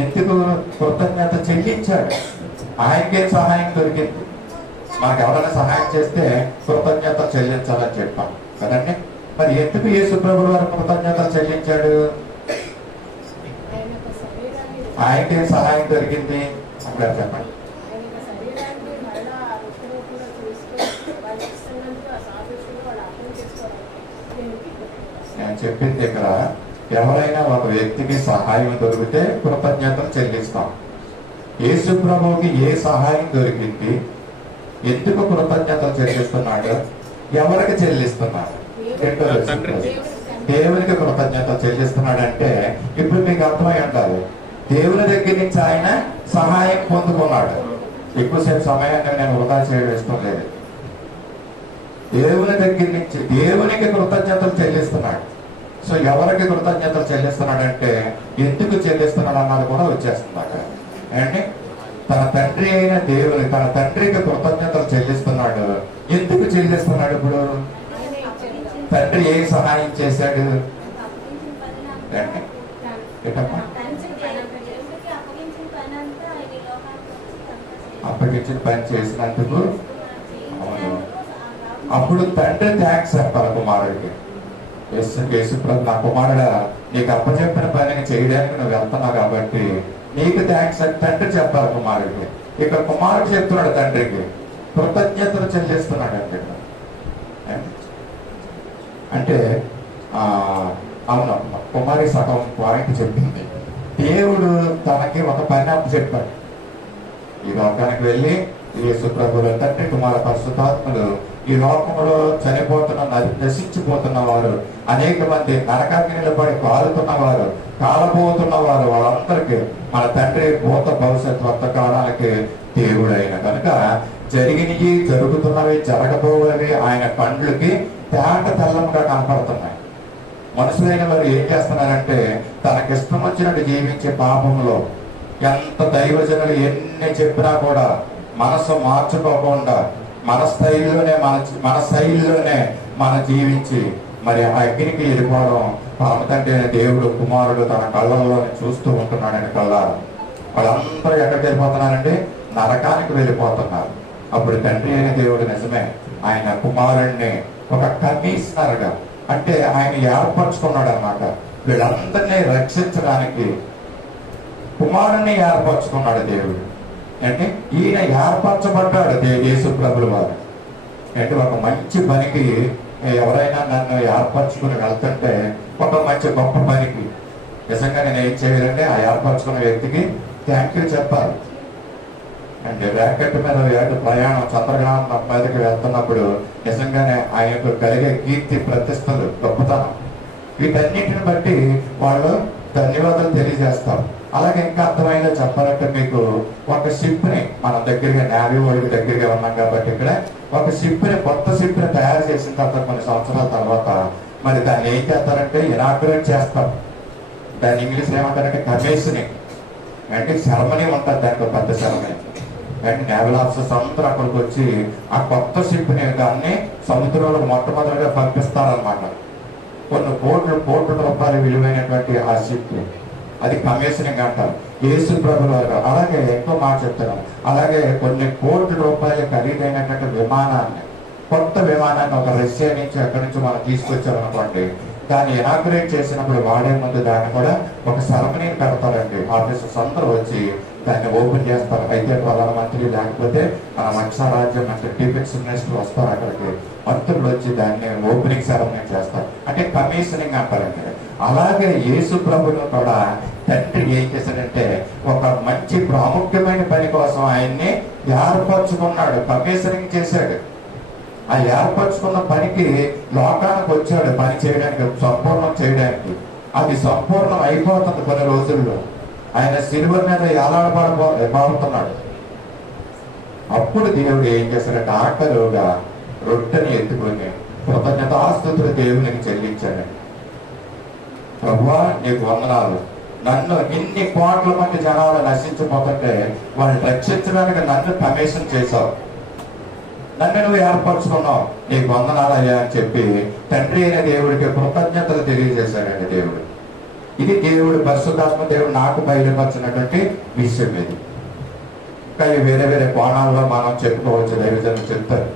ఎందుకు కృతజ్ఞత చెల్లించాడు? ఆయనకే సహాయం దొరికింది. మనకు ఎవరైనా సహాయం చేస్తే కృతజ్ఞత చెల్లించాలని చెప్పాం కదండి. మరి ఎందుకు యేసు ప్రభువు వారు కృతజ్ఞతలు చెల్లించాడు? ఆయనకే సహాయం దొరికింది అక్కడ చెప్పండి. నేను చెప్పింది ఇక్కడ, ఎవరైనా ఒక వ్యక్తికి సహాయం దొరికితే కృతజ్ఞతలు చెల్లిస్తాం. యేసు ప్రభువుకి ఏ సహాయం దొరికింది? ఎందుకు కృతజ్ఞతలు చెల్లిస్తున్నాడు? ఎవరికి చెల్లిస్తున్నాడు? దేవునికి కృతజ్ఞతలు చెల్లిస్తున్నాడు. అంటే ఇప్పుడు మీకు అర్థమై ఉండాలి, దేవుని దగ్గర నుంచి ఆయన సహాయం పొందుకున్నాడు. ఎక్కువసేపు సమయాన్ని నేను వృధా చేయడం ఇష్టం లేదు. దేవుని దగ్గర నుంచి దేవునికి కృతజ్ఞతలు చెల్లిస్తున్నాడు. సో ఎవరికి కృతజ్ఞతలు చెల్లిస్తున్నాడంటే ఎందుకు చెల్లిస్తున్నాడు అన్నది కూడా వచ్చేస్తుంది అక్కడ. అంటే తన తండ్రి అయిన దేవుని, తన తండ్రికి కృతజ్ఞతలు చెల్లిస్తున్నాడు. ఎందుకు చెల్లిస్తున్నాడు? ఇప్పుడు తండ్రి ఏ సహాయం చేశాడు? అప్పగించిన పని చేసినందుకు అప్పుడు తండ్రి థ్యాంక్స్ చెప్పాలి కుమారుడికి. యేసు ప్రభు, నా కుమారుడా, నీకు అప్పచెప్పిన పని చేయడానికి నువ్వు వెళ్తున్నావు కాబట్టి నీకు థ్యాంక్స్ అని తండ్రి చెప్పాలి కుమారుడికి. ఇక్కడ కుమారుడు చెప్తున్నాడు తండ్రికి, కృతజ్ఞతలు చెల్లిస్తున్నాడు అంటే. అంటే అవును, కుమారి సగం పాయింట్ చెప్పింది. దేవుడు తనకి ఒక పని అప్పు చెప్పాడు. ఈ లోకానికి వెళ్ళి యేసు ప్రభువుల తండ్రి కుమార పరిశుద్ధాత్మలు ఈ లోకంలో చనిపోతున్న, నశించిపోతున్న వారు, అనేక మంది నరకాగ్నిలో పడి కాలుతున్న వారు, కాలబోతున్న వారు వాళ్ళందరికీ మన తండ్రి భూత భవిష్యత్ వర్తకాలానికి దేవుడైన కనుక జరిగినవి, జరుగుతున్నవి, జరగబోయేవి ఆయన కండ్లకి తేట తెల్లంగా కనపడుతున్నాయి. మనుషులైన వారు ఏం చేస్తున్నారంటే తనకిష్టం వచ్చినట్టు జీవించే పాపంలో ఎంత దైవజనులు ఎన్ని చెప్పినా కూడా మనసు మార్చుకోకుండా మన శైలిలోనే మనం జీవించి మరి ఆ అగ్నికి వెళ్ళిపోవడం పరమ తండ్రి అయిన దేవుడు కుమారుడు తన కళ్ళల్లోనే చూస్తూ ఉంటున్నాడని కళ్ళారు. వాళ్ళందరూ ఎక్కడికి వెళ్ళిపోతున్నారంటే నరకానికి వెళ్ళిపోతున్నారు. అప్పుడు తండ్రి అయిన దేవుడు నిజమే ఆయన కుమారుడిని ఒక కమిషనర్గా అంటే ఆయన ఏర్పరచుకున్నాడు అన్నమాట. వీళ్ళందరినీ రక్షించడానికి కుమారుణ్ణి ఏర్పరచుకున్నాడు దేవుడు. అంటే ఈయన ఏర్పరచబడ్డాడు యేసు ప్రభుల వారు. అంటే ఒక మంచి పనికి ఎవరైనా నన్ను ఏర్పరచుకుని వెళ్తుంటే ఒక మంచి గొప్ప పనికి నిజంగా నేను ఏం చేయాలంటే ఆ ఏర్పరచుకున్న వ్యక్తికి థ్యాంక్ యూ చెప్పాలి. అంటే ర్యాకెట్ మీద ప్రయాణం చంద్రగ్రహణం మీదకి వెళ్తున్నప్పుడు నిజంగానే ఆయనకు కలిగే కీర్తి, ప్రతిష్టలు, గొప్పతనం వీటన్నిటిని బట్టి వాళ్ళు ధన్యవాదాలు తెలియజేస్తారు. అలాగే ఇంకా అర్థమైందో చెప్పాలంటే మీకు ఒక షిప్ని మన దగ్గరగా నేవీ వాళ్ళకి దగ్గరగా ఉన్నాం కాబట్టి ఇక్కడ ఒక షిప్ని, కొత్త షిప్ని తయారు చేసిన తర్వాత కొన్ని సంవత్సరాల తర్వాత మరి దాన్ని ఏం చేస్తారంటే ఇనాగ్రేట్ చేస్తారు. దాన్ని ఇంగ్లీష్ ఏమంటారంటే కమిషనింగ్ అంటే సెరమనీ ఉంటుంది. దానికి ఒక పెద్ద సెరమనీ అంటే నేవల్ ఆఫీసర్స్ అందరూ అక్కడికి వచ్చి ఆ కొత్త షిప్ని దాన్ని సముద్రంలో మొట్టమొదటిగా పంపిస్తారనమాట. కొన్ని కోట్ల రూపాయలు విలువైనటువంటి ఆ షిప్ అది కమిషనింగ్ అంటారు. యేసు ప్రభుల వారు అలాగే ఎక్కువ మాట చెప్తున్నాం. అలాగే కొన్ని కోట్ల రూపాయలు ఖరీదైనటువంటి విమానాన్ని, కొత్త విమానాన్ని ఒక రష్యా నుంచి అక్కడి నుంచి మనం తీసుకొచ్చామనుకోండి, దాన్ని ఇనాగ్రేట్ చేసినప్పుడు వాడే ముందు దాన్ని కూడా ఒక సెరమనీ పెడతారండి. ఆఫీసర్స్ అందరూ వచ్చి దాన్ని ఓపెన్ చేస్తారు. అయితే ప్రధానమంత్రి లేకపోతే మన మత్స్యరాజ్యం అంటే డిఫెన్స్ మినిస్టర్ వస్తారు. అక్కడికి మంత్రులు వచ్చి దాన్ని ఓపెనింగ్ సెరమనీ చేస్తారు. అంటే కమిషనింగ్ అంటారండి. అలాగే యేసు ప్రభువును కూడా తండ్రి ఏం చేశాడంటే ఒక మంచి ప్రాముఖ్యమైన పని కోసం ఆయన్ని ఏర్పరచుకున్నాడు, కమిషనింగ్ చేశాడు. ఆ ఏర్పరచుకున్న పనికి లోకానికి వచ్చాడు పని చేయడానికి, సంపూర్ణం చేయడానికి. అది సంపూర్ణం అయిపోతుంది కొన్ని రోజుల్లో. ఆయన సిలువ మీద ఎలాడబడుతున్నాడు. అప్పుడు దేవుడు ఏం చేశాడంటే ఆఖరుగా రొట్టెని ఎత్తుకొని కృతజ్ఞతాస్తుతులు దేవునికి చెల్లించాడు. ప్రభువా నీకు వందనాలు, నన్ను ఇన్ని కోట్ల మంది జనాలు నశించిపోతుంటే వాళ్ళని రక్షించడానికి నన్ను కమిషన్ చేశావు, నన్ను నువ్వు ఏర్పరచుకున్నావు, నీకు వందనాలయ్యా అని చెప్పి తండ్రి అయిన దేవుడికి కృతజ్ఞతలు తెలియజేశాడండి దేవుడు. ఇది దేవుడు పరిశుద్ధాత్మ దేవుడు నాకు బయలుపరిచినటువంటి విషయం. ఇది కానీ వేరే వేరే కోణాల్లో మనం చెప్పుకోవచ్చు, దైవజనులు చెప్తారు.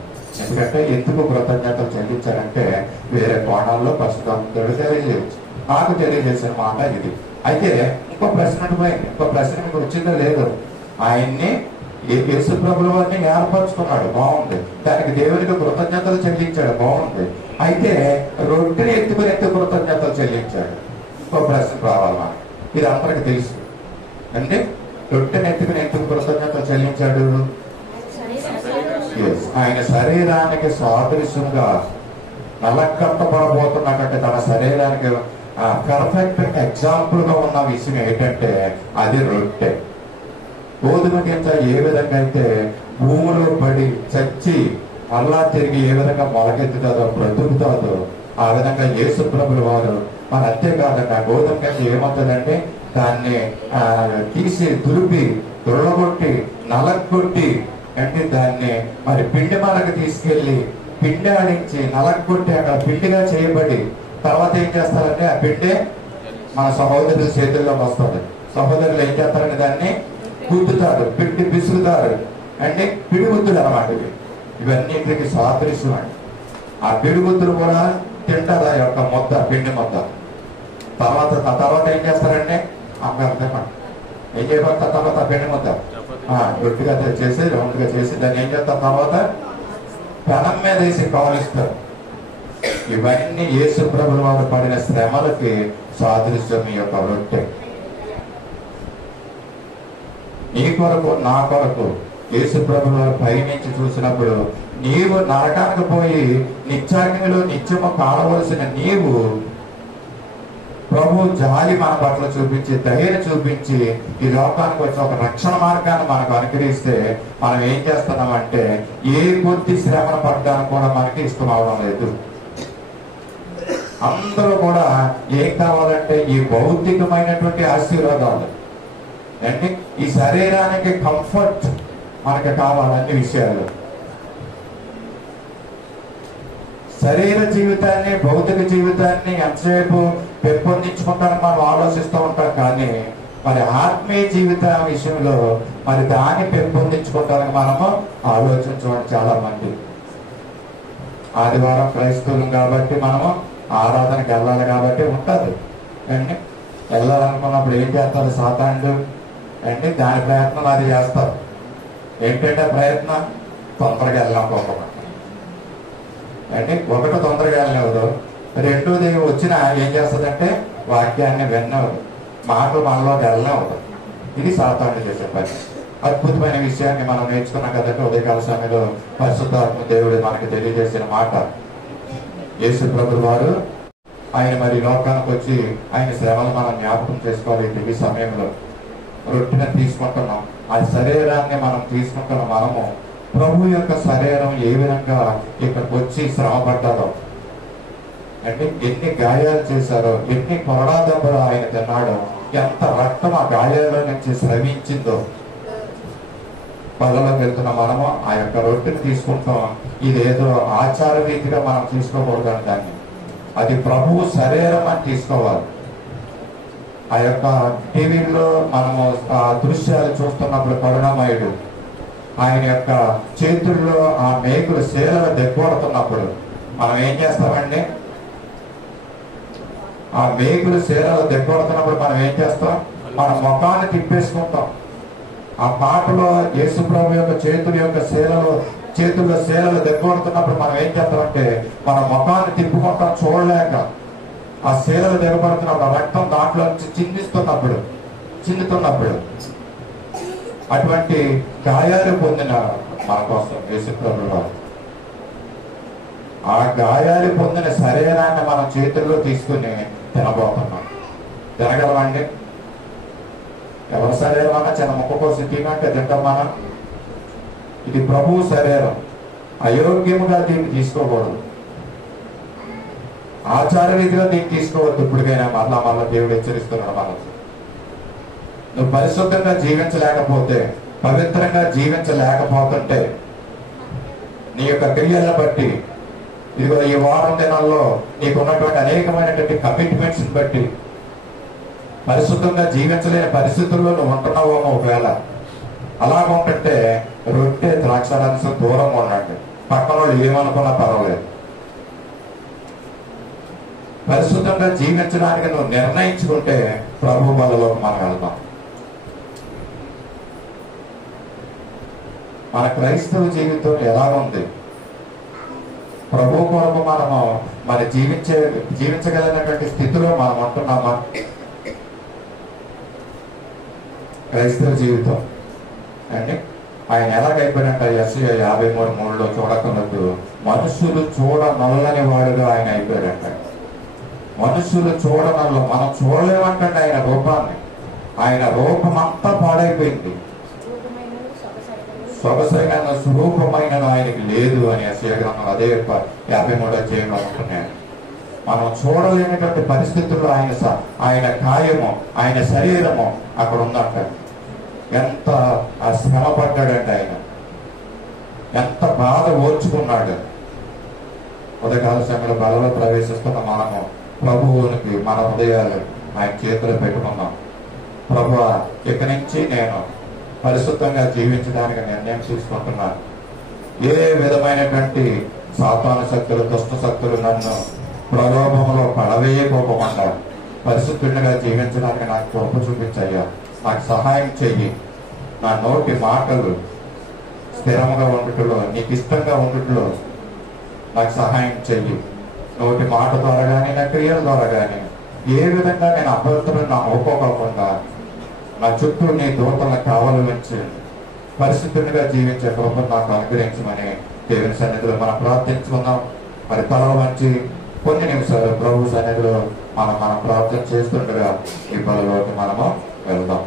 ఎందుకంటే ఎందుకు కృతజ్ఞతలు చెల్లించారంటే వేరే కోణాల్లో పరిశుద్ధాత్మ దేవుడు తెలియజేయచ్చు. నాకు తెలియజేసిన మాట ఇది. అయితే ఇంకో ప్రశ్న పోయింది. ఇంకో ప్రశ్న మీకు వచ్చిందో లేదు. ఆయన్ని యేసు ప్రభుల వారిని ఏర్పరచుకున్నాడు, బాగుంది. దానికి దేవునికి కృతజ్ఞతలు చెల్లించాడు, బాగుంది. అయితే రొట్టెని ఎత్తుకుని కృతజ్ఞతలు చెల్లించాడు. ఇంకో ప్రశ్న రావాలా? ఇది అందరికి తెలుసు. అంటే రొట్టెని ఎత్తుకుని కృతజ్ఞతలు చెల్లించాడు. ఆయన శరీరానికి సాదృశ్యంగా నలకట్టబడబోతున్నటువంటి తన శరీరానికి పర్ఫెక్ట్ ఎగ్జాంపుల్ గా ఉన్న విషయం ఏంటంటే అది రొట్టె. గోధుమ గింజ ఏ విధంగా అయితే భూమిలో పడి చచ్చి మళ్ళా తిరిగి ఏ విధంగా మొలకెత్తుతుందో, బ్రతుకుతుందో, ఆ విధంగా యేసు ప్రభుల వారు మన అంతేకాదండి. ఆ గోధుమ గింజ ఏమవుతుందంటే దాన్ని తీసి దులిపి దొరగొట్టి నలగొట్టి అంటే దాన్ని మరి పిండి మనకు తీసుకెళ్లి పిండి ఆడించి నలగొట్టి అక్కడ పిండిగా చేయబడి తర్వాత ఏం చేస్తారంటే ఆ పిండి మన సహోదరుల చేతుల్లోకి వస్తుంది. సహోదరులు ఏం చేస్తారంటే దాన్ని గుద్దుతారు, పిండి పిసులుతారు. అంటే పిడిగుద్దులు అన్నమాట. ఇవన్నింటికి సాదృశ్యం అండి. ఆ పిడిగుద్దులు కూడా తింటారు ఆ యొక్క ముద్ద, పిండి ముద్ద. తర్వాత ఏం చేస్తారంటే ఏం చేయబోతారు? తర్వాత పిండి ముద్ద గట్టిగా చేసి రౌండ్గా చేసి దాన్ని ఏం చేస్తారు? తర్వాత పెనం మీద వేసి కాలుస్తారు. ఇవన్నీ యేసు ప్రభుల వారు పడిన శ్రమలకి సాదృశ్యం ఈ యొక్క రొట్టె. నీ కొరకు నా కొరకు యేసు ప్రభుల వారు పైనుంచి చూసినప్పుడు నీవు నరకానికి పోయి నిత్యాగ్నిలో నిత్యము కాలవలసిన నీవు ప్రభు జాలి మన పట్ల చూపించి దయను చూపించి ఈ లోకానికి వచ్చి ఒక రక్షణ మార్గాన్ని మనకు అనుగ్రహిస్తే మనం ఏం చేస్తున్నామంటే ఏ కొద్ది శ్రమను పడ్డానికి కూడా మనకి ఇష్టం అవడం లేదు. అందరూ కూడా ఏం కావాలంటే ఈ భౌతికమైనటువంటి ఆశీర్వాదాలు అంటే ఈ శరీరానికి కంఫర్ట్ మనకు కావాలన్ని విషయాలు. శరీర జీవితాన్ని భౌతిక జీవితాన్ని ఎంతసేపు పెంపొందించుకుంటానికి మనం ఆలోచిస్తూ ఉంటాం, కానీ మరి ఆత్మీయ జీవిత విషయంలో మరి దాన్ని పెంపొందించుకోవడానికి మనము ఆలోచించడం చాలా మంది. ఆదివారం క్రైస్తవులు కాబట్టి మనము ఆరాధనకి వెళ్ళాలి కాబట్టి ఉంటుంది అండి. వెళ్ళాలనుకున్నప్పుడు ఏం చేస్తారు సాతానుడు అండి, దాని ప్రయత్నం అది చేస్తారు. ఏంటంటే ప్రయత్నం తొందరగా వెళ్ళాలనుకోకుండా అంటే ఒకటి తొందరగా వెళ్ళనివ్వదు, రెండోది వచ్చిన ఏం చేస్తుందంటే వాక్యాన్ని విన్నవదు, మాటలు మనలోకి వెళ్ళనివ్వదు. ఇది సాతానుడు చేసే పని. అద్భుతమైన విషయాన్ని మనం నేర్చుకున్నాం కదంటే ఉదయకాల సమయంలో పరిశుద్ధాత్మ దేవుడు మనకి తెలియజేసిన మాట. యేసు ప్రభువు వారు ఆయన మరి లోకానికి వచ్చి ఆయన శ్రమలు మనం జ్ఞాపకం చేసుకోవాలి. ఈ సమయంలో రొట్టెని తీసుకుంటున్నాం, ఆ శరీరాన్ని మనం తీసుకుంటున్న మనము ప్రభు యొక్క శరీరం ఏ విధంగా ఇక్కడికి వచ్చి శ్రమ పడ్డారో అంటే ఎన్ని గాయాలు చేశారో, ఎన్ని కొరడా దెబ్బలు ఆయన తిన్నాడో, ఎంత రక్తం ఆ గాయాల నుంచి స్రవించిందో. పళ్ళలోకి వెళ్తున్న మనము ఆ యొక్క రొట్టెని తీసుకుంటాం. ఇదేదో ఆచార రీతిగా మనం తీసుకోకూడదు దాన్ని, అది ప్రభువు శరీరం అని తీసుకోవాలి. ఆ యొక్క టీవీలో మనము ఆ దృశ్యాలు చూస్తున్నప్పుడు కరుణామయుడు ఆయన యొక్క చేతుల్లో ఆ మేకులు శీలలు దెబ్బడుతున్నప్పుడు మనం ఏం చేస్తామండి, ఆ మేకులు శీలలు దెబ్బడుతున్నప్పుడు మనం ఏం చేస్తాం, మన ముఖాన్ని తిప్పేసుకుంటాం. ఆ పాటలో యేసుప్రభు యొక్క చేతుల్లో శీలలు దెబ్బడుతున్నప్పుడు మనం ఏం చేస్తామంటే మన ముఖాన్ని తిప్పుకుంటాం చూడలేక. ఆ శీలలు దెబ్బడుతున్నప్పుడు ఆ రక్తం దాంట్లో చిందుతున్నప్పుడు అటువంటి గాయాలు పొందిన మన కోసం యేసుప్రభు వారు ఆ గాయాలు పొందిన శరీరాన్ని మనం చేతుల్లో తీసుకుని తినబోతున్నాం. తినగలమండి? ఎవరి శరీరం అన్నా చిన్న ముక్క కోసం తినంటే తింటాం మనం. ఇది ప్రభువు శరీరం, అయోగ్యముగా దీన్ని తీసుకోకూడదు, ఆచార రీతిగా దీన్ని తీసుకోవద్దు. ఇప్పటికైనా మళ్ళా దేవుడు హెచ్చరిస్తున్నాడు మనకు. నువ్వు పరిశుద్ధంగా జీవించలేకపోతే, పవిత్రంగా జీవించలేకపోతుంటే నీ యొక్క క్రియలను బట్టి, ఇదిగో ఈ వారం దినాల్లో నీకు ఉన్నటువంటి అనేకమైనటువంటి కమిట్మెంట్స్ బట్టి పరిశుద్ధంగా జీవించలేని పరిస్థితుల్లో నువ్వు ఉంటున్నావేమో. ఒకవేళ అలాగ ఉంటుంటే రొట్టె ద్రాక్షారసం దూరంగా ఉండండి. పక్కన వాళ్ళు ఏమనుకున్నా పర్వాలేదు. పరిశుద్ధంగా జీవించడానికి నువ్వు నిర్ణయించుకుంటే ప్రభు బలలోకి మనం వెళ్దాం. మన క్రైస్తవ జీవితం ఎలా ఉంది? ప్రభు కొరకు మనము జీవించగలిగినటువంటి స్థితిలో మనం ఉంటున్నామా? క్రైస్తవ జీవితం అండి ఆయన ఎలాగైపోయినట్ట యెషయా 53:3 చూడకున్నట్టు మనుషులు చూడనల్లని వాడుగా ఆయన అయిపోయాడంట. మనుషులు చూడనల్ల, మనం చూడలేమంటండి ఆయన రూపాన్ని. ఆయన రూపం అంతా పాడైపోయింది. సొగసైన స్వరూపమైన ఆయనకి లేదు అని యెషయా గ్రంథం అదే 53వ అధ్యాయంలో ఉంటున్నాడు. మనం చూడలేనటువంటి పరిస్థితుల్లో ఆయన కాయము, ఆయన శరీరము అక్కడ ఉందంట. ఎంత శ్రమ పడ్డాడంటే ఆయన, ఎంత బాధ ఓర్చుకున్నాడు. ఉదయకాల సమయంలో బలలో ప్రవేశిస్తున్న మనము ప్రభువునికి మన హృదయాలు ఆయన చేతిలో పెట్టుకున్నాం. ప్రభువా, ఇక్కడి నుంచి నేను పరిశుద్ధంగా జీవించడానికి నిర్ణయం తీసుకుంటున్నాను. ఏ విధమైనటువంటి సాతాను శక్తులు, దుష్ట శక్తులు నన్ను ప్రలోభంలో పడవేయకోకుండా పరిశుద్ధంగా జీవించడానికి నాకు కృప చూపించయ్యా. నాకు సహాయం చెయ్యి. నా నోటి మాటలు స్థిరంగా ఉండటంలో, నీకు ఇష్టంగా ఉండటంలో నాకు సహాయం చెయ్యి. నోటి మాట ద్వారా కానీ, నా క్రియల ద్వారా కానీ ఏ విధంగా నేను అభద్రతను నా ఒప్పుకోకుండా నా చుట్టూ నీ దూతలను కావలి ఉంచి పరిశుద్ధంగా జీవించే కృపను నాకు అనుగ్రహించమని దేవుని సన్నిధిలో మనం ప్రార్థించుకుందాం. మరి తల వంచి కొన్ని నిమిషాలు ప్రభు సన్నిధిలో మనం ప్రార్థన చేస్తుండగా ఈ బలిలోకి మనము వెళ్దాం.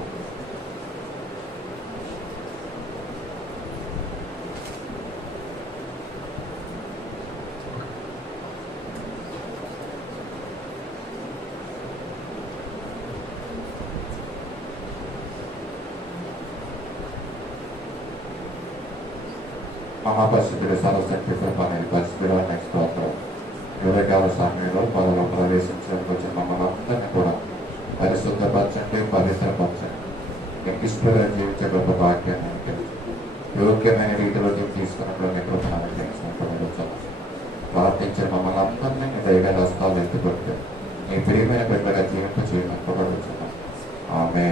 మహాపరిశుద్ధుడు సర్వశక్తి కృపని పరిశుద్ధుడు నెక్స్ట్ యువకాల సమయంలో పదలో ప్రవేశించడానికి వచ్చిన మమ్మల్ని అందరినీ కూడా పరిశుద్ధపరచండి, పవిత్రపరచండి. మీకు ఇష్టంగా జీవించే గొప్ప భాగ్యాన్ని అనుగ్రహించండి. యోగ్యమైన రీతిలో తీసుకున్నట్లు మీ కృపను అనుగ్రహించినప్పుడు ప్రార్థించిన మమ్మల్ని అందరినీ మీ దైవ హస్తాలు ఎత్తుకొట్టి మీ ప్రియమైన బిడ్డగా జీవింప చేయమని ఆమె.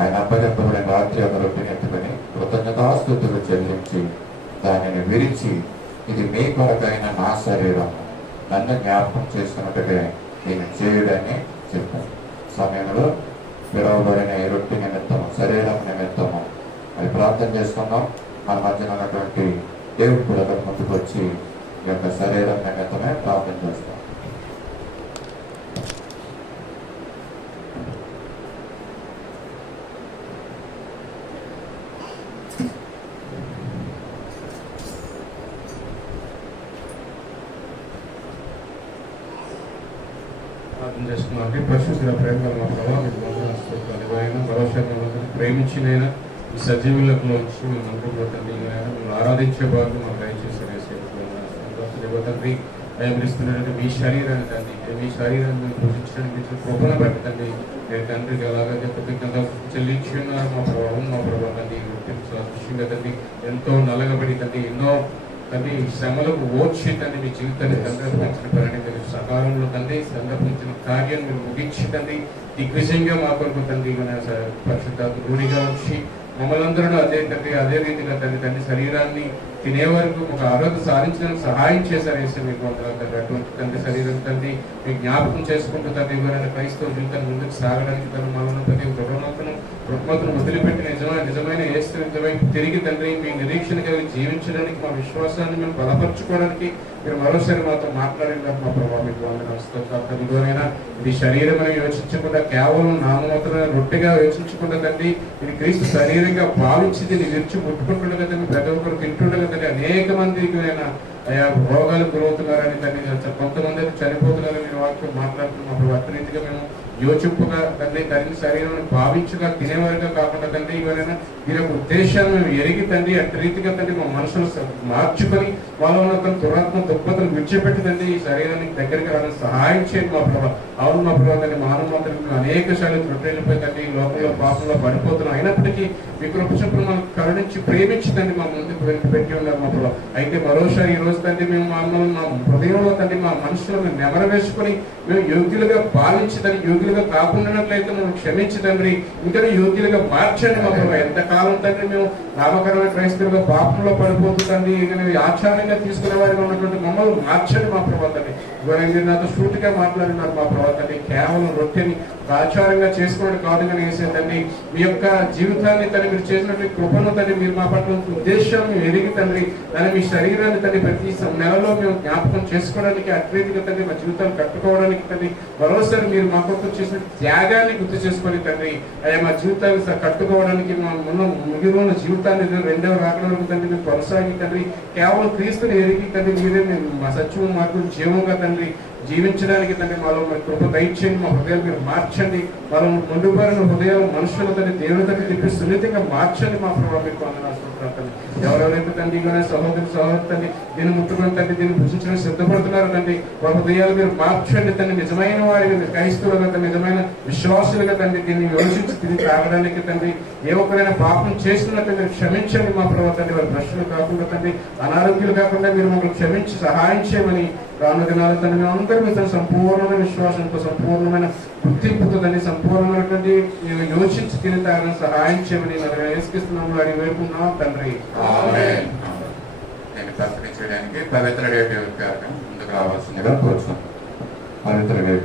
ఆయన అప్పగింపబడిన రాత్రి ఒక రొట్టెని ఎత్తుకొని కృతజ్ఞతాస్తుతులు చెల్లించి దానిని విరిచి, ఇది మీ కొరకైన నా శరీరం, నన్ను జ్ఞాపకం చేసుకున్నట్టుగా నేను చేయడని చెప్పాను. సమయంలో పిలువబడిన ఈ రొట్టె నిమిత్తము, శరీరం నిమిత్తము అది ప్రార్థన చేసుకున్నాం. మన మధ్యన ఉన్నటువంటి దేవుడు కూడా ముందుకు వచ్చి ఈ యొక్క శరీరం నిమిత్తమే ప్రార్థన చేస్తాం. ప్రార్థన చేస్తున్నామండి. పరిశుద్ధుల ప్రేమ మా ప్రభావం భరోసా ప్రేమించినైనా ఈ సజీవులలోంచి మేము అందరూ తండ్రి మేము ఆరాధించే భాగం మాకు దయచేసి తండ్రి భయపడిస్తున్నట్టు మీ శరీరాన్ని తండ్రి, మీ శరీరాన్ని మేము పూజించడానికి కృపణ పెట్టండి. నేను తండ్రికి అలాగే కృతజ్ఞత చెల్లించి ఉన్నారు మా ప్రభావం. మా ప్రభావం తండ్రి దృష్టిగా తండ్రి ఎంతో నలగబడి తండ్రి ఎన్నో తండ్రి శ్రమలకు ఓర్చి తండ్రి మీ జీవితాన్ని సందర్భించిన పని మీరు సకాలంలో తండ్రి సందర్భించిన కార్యాన్ని మీరు ముగించి తండ్రి దిగ్విజయంగా మా కొరకు తండ్రి పరిశుద్ధ రూఢిగా వచ్చి మమ్మల్ని అందరూ అదే రీతిగా తండ్రి శరీరాన్ని తినే వరకు ఒక ఆరోగ్య సాధించడానికి సహాయం చేశారు వేసే మీకు తండ్రి. అటువంటి తండ్రి శరీరం తండ్రి మీకు జ్ఞాపకం చేసుకుంటూ తండ్రి క్రైస్తవ జీవితాన్ని ముందుకు సాగడానికి తను మనల్ని ప్రతి రుగ్మతను వదిలిపెట్టి నిజమైన ఏసు నిజమైన తిరిగి తండ్రి మీ నిరీక్షణ కలిగి జీవించడానికి, మా విశ్వాసాన్ని మేము బలపరచుకోవడానికి మీరు మరోసారి మాతో మాట్లాడినారు మా ప్రభావం. మీకు వందనాలు. ఇదిగోనైనా ఇది శరీరం అని యోచించకుండా కేవలం నామమాత్రమైన రొట్టెగా యోచించకుండా తండ్రి ఇది క్రీస్తు శరీరంగా భావించి దీన్ని విరిచి ముట్టుకుంటుండగా తండ్రి ప్రతి ఒక్కరు తింటుండగా తండ్రి అనేక మందికి అయా రోగాలు గురవుతున్నారని తండ్రి, కొంతమంది అయితే చనిపోతున్నారని మీరు వాక్యం మాట్లాడుతున్నప్పుడు అతరీతిగా మేము యోచింపుగా తండ్రి శరీరం భావించగా తినేవారుగా కాకుండా తండ్రి ఇవరైనా దీని యొక్క ఉద్దేశాన్ని మేము ఎరిగి తండ్రి అటు రీతిగా తండ్రి మా మనసును మార్చుకొని వాళ్ళ ఉన్న దురాత్మ దుఃఖతను విడిచిపెట్టి తండ్రి ఈ శరీరానికి దగ్గరికి రావడానికి సహాయం చేయండి మా ప్రభావ. అవును మా ప్రభావ తండ్రి మానవ మాత్రం మేము అనేక సార్లు త్రుట్టెళ్ళిపోయి తండ్రి లోకంలో పాపంలో పడిపోతున్నాం. అయినప్పటికీ మీ కృప చొప్పున మనం కరుణించి ప్రేమించి తండ్రి మా ముందుకు పెట్టి ఉన్నారు మా ప్రభావ. అయితే మరోసారి ఈ రోజు తండ్రి మేము మమ్మల్ని మా హృదయంలో తండ్రి మా మనసులో మేము నెమర వేసుకొని మేము యోగ్యులుగా భావించి తండ్రి యోగ్యులుగా కాకుండానట్లయితే మనం క్షమించి తండ్రి ఇంకా యోగ్యులుగా మార్చండి మా ప్రభావ. ఎంతకాలం తండ్రి మేము నామకరమైన క్రైస్తవులుగా పాపంలో పడిపోతూ తండ్రి ఆచారంగా తీసుకునే వారిగా ఉన్నటువంటి మమ్మల్ని మార్చండి మా ప్రభావ తండ్రి. మీరు నాతో సూటిగా మాట్లాడినారు మా ప్రభావ తండ్రి. కేవలం రొట్టెని ఆచారంగా చేసుకోవడం కాదు కానీ వేసేదండి మీ యొక్క జీవితాన్ని తండ్రి మీరు చేసినటువంటి కృపను తండ్రి మీరు మా పట్ల ఉద్దేశాన్ని ఎరిగి తండ్రి దాన్ని మీ శరీరాన్ని తండ్రి ప్రతి నెలలో మేము జ్ఞాపకం చేసుకోవడానికి అట్రీతిగా తండ్రి మా జీవితాన్ని కట్టుకోవడానికి తండ్రి మరోసారి మీరు మా కోసం చేసిన త్యాగాన్ని గుర్తు చేసుకొని తండ్రి అయ్యా మా జీవితాన్ని కట్టుకోవడానికి మా ముగిన జీవితాన్ని రెండవ రాకడ వరకు తండ్రి మీరు కొనసాగి తండ్రి కేవలం క్రీస్తుని ఎరిగి తండ్రి మీరే మా సత్యం మాకు జీవంగా తండ్రి జీవించడానికి తండ్రి మాలో మరి కృప దయచేయండి. మా హృదయాలు మీరు మార్చండి. మనం ముందుబారిన హృదయాలు మనుషుల తండ్రి దేవుని తండ్రి తిప్పి సున్నితంగా మార్చండి మా ప్రభావ. మీకు వందనాలు. ఎవరెవరైతే తండ్రి సహోదరు తండ్రి దీన్ని ముట్టుకుని తండ్రి దీన్ని భుజించడానికి సిద్ధపడుతున్నారు తండ్రి వాళ్ళ హృదయాలు మీరు మార్చండి తండ్రి. నిజమైన వారిగా క్రైస్తవులుగా తండ్రి నిజమైన విశ్వాసులుగా తండ్రి దీన్ని యోచించి తిరిగి రావడానికి తండ్రి ఏ ఒక్కరైనా పాపం చేస్తున్నట్టు మీరు క్షమించండి మా ప్రభావ తండ్రి. వారి ప్రశ్నలు కాకుండా తండ్రి అనారోగ్యాలు కాకుండా మీరు మమ్మల్ని క్షమించి సహాయం చేయమని రాను దినాలు తండ్రి మేము అందరూ మీ సంపూర్ణమైన విశ్వాసంతో సంపూర్ణమైన గుర్తింపుతో తండ్రి సంపూర్ణమైనటువంటి యోచించి తిని తాగడానికి సహాయం చేయమని యేసుక్రీస్తు అడిగి వేడుకున్నాం తండ్రి. నేను ప్రకటించడానికి పవిత్ర గారిని ముందుకు రావాల్సిందిగా కోరుతున్నాను. పవిత్ర గారి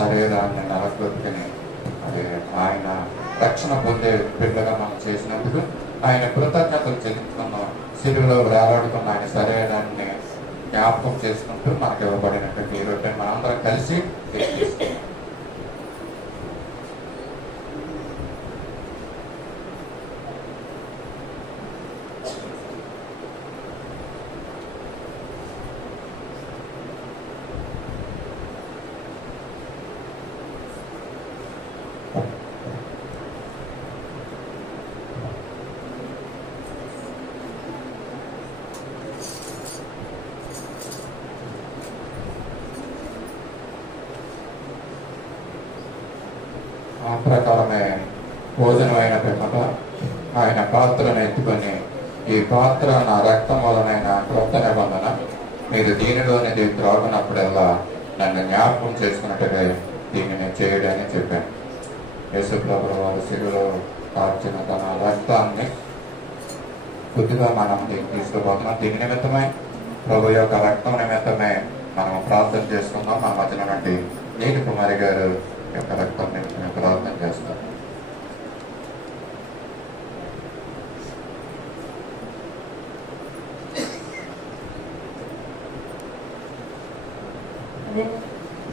శరీరాన్ని నరకొట్టుకుని అది ఆయన రక్షణ పొందే బిడ్డగా మనం చేసినందుకు ఆయన కృతజ్ఞతలు చెల్లించుకున్నాం. సిలువలో వేలాడుకున్న ఆయన శరీరాన్ని జ్ఞాపకం చేసుకుంటూ మనకు ఇవ్వబడినటువంటి ఈ రొట్టెని మనందరం కలిసి తీసుకుంటాం. ఆ ప్రకారమే భోజనమైన పిమ్మట ఆయన పాత్రను ఎత్తుకొని, ఈ పాత్ర నా రక్తం వలనైన క్రొత్త నిబంధన, మీరు దీనిలోనిది త్రాగునప్పుడల్లా నన్ను జ్ఞాపకం చేసుకున్నట్టుగా దీనిని చేయడని చెప్పాను. యేసుప్రభువు వారు శిలువలో కార్చిన తన రక్తాన్ని కొద్దిగా మనం దీన్ని తీసుకుపోతున్నాం. దీని నిమిత్తమై, ప్రభు యొక్క రక్తం నిమిత్తమే మనం ప్రార్థన చేసుకుందాం. మన మధ్యన నుండి నీటి కుమారి గారు యొక్క రక్తం నిమిత్తమే ప్రార్థన చేస్తాం.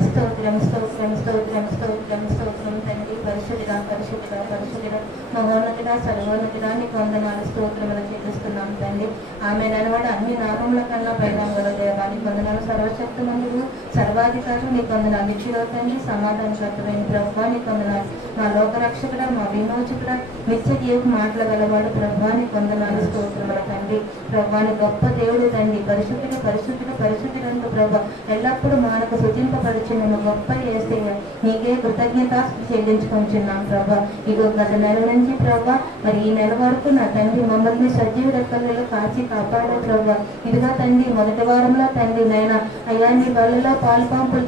స్తోత్రం స్తోత్రం స్తోత్రం స్తోత్రం స్తోత్రం తండ్రి. పరిశుద్ధుడా పరిశుద్ధుడా పరిశుద్ధుడా మహోన్నతుడా సర్వోన్నతుడా నీకు వందనాలు స్తోత్రములు చెల్లిస్తున్నాం తండ్రి. ఆమె నడవడ అన్ని నామముల కన్నా పైనామల దేవానికి వందనాలు. సర్వశక్తిమంతుడు సర్వాధికారులు నీకు వందనాలు. నిత్యుడో తండ్రి సమాధానకర్తమైన ప్రభువా నీకు వందనాలు. మా లోకరక్షకుడా మా విమోచకుడా నిత్య జీవికి మాట్లాడగలవాడు ప్రభువా నీకు వందనాలు స్తోత్రముల తండ్రి. ప్రభువాని గొప్ప దేవుడు తండ్రి. పరిశుద్ధుడు పరిశుద్ధుడు పరిశుద్ధుడంటూ ప్రభు ఎల్లప్పుడూ మానకు శుద్ధింపబడుచున్న గొప్ప యేసయ్య నీకే కృతజ్ఞత చెల్లించుకుంటున్నాం ప్రభా. ఇగో గత నెల నుంచి ప్రభా మరి ఈ నెల వరకు నా తండ్రి మమ్మల్ని సజీవ రెక్కలలో కాచి కాపాడే ప్రభా. ఇదిగా తండ్రి మొదటి వారంలో తండ్రి నాయన అయ్యా నీ బలలో పాలు పంపులు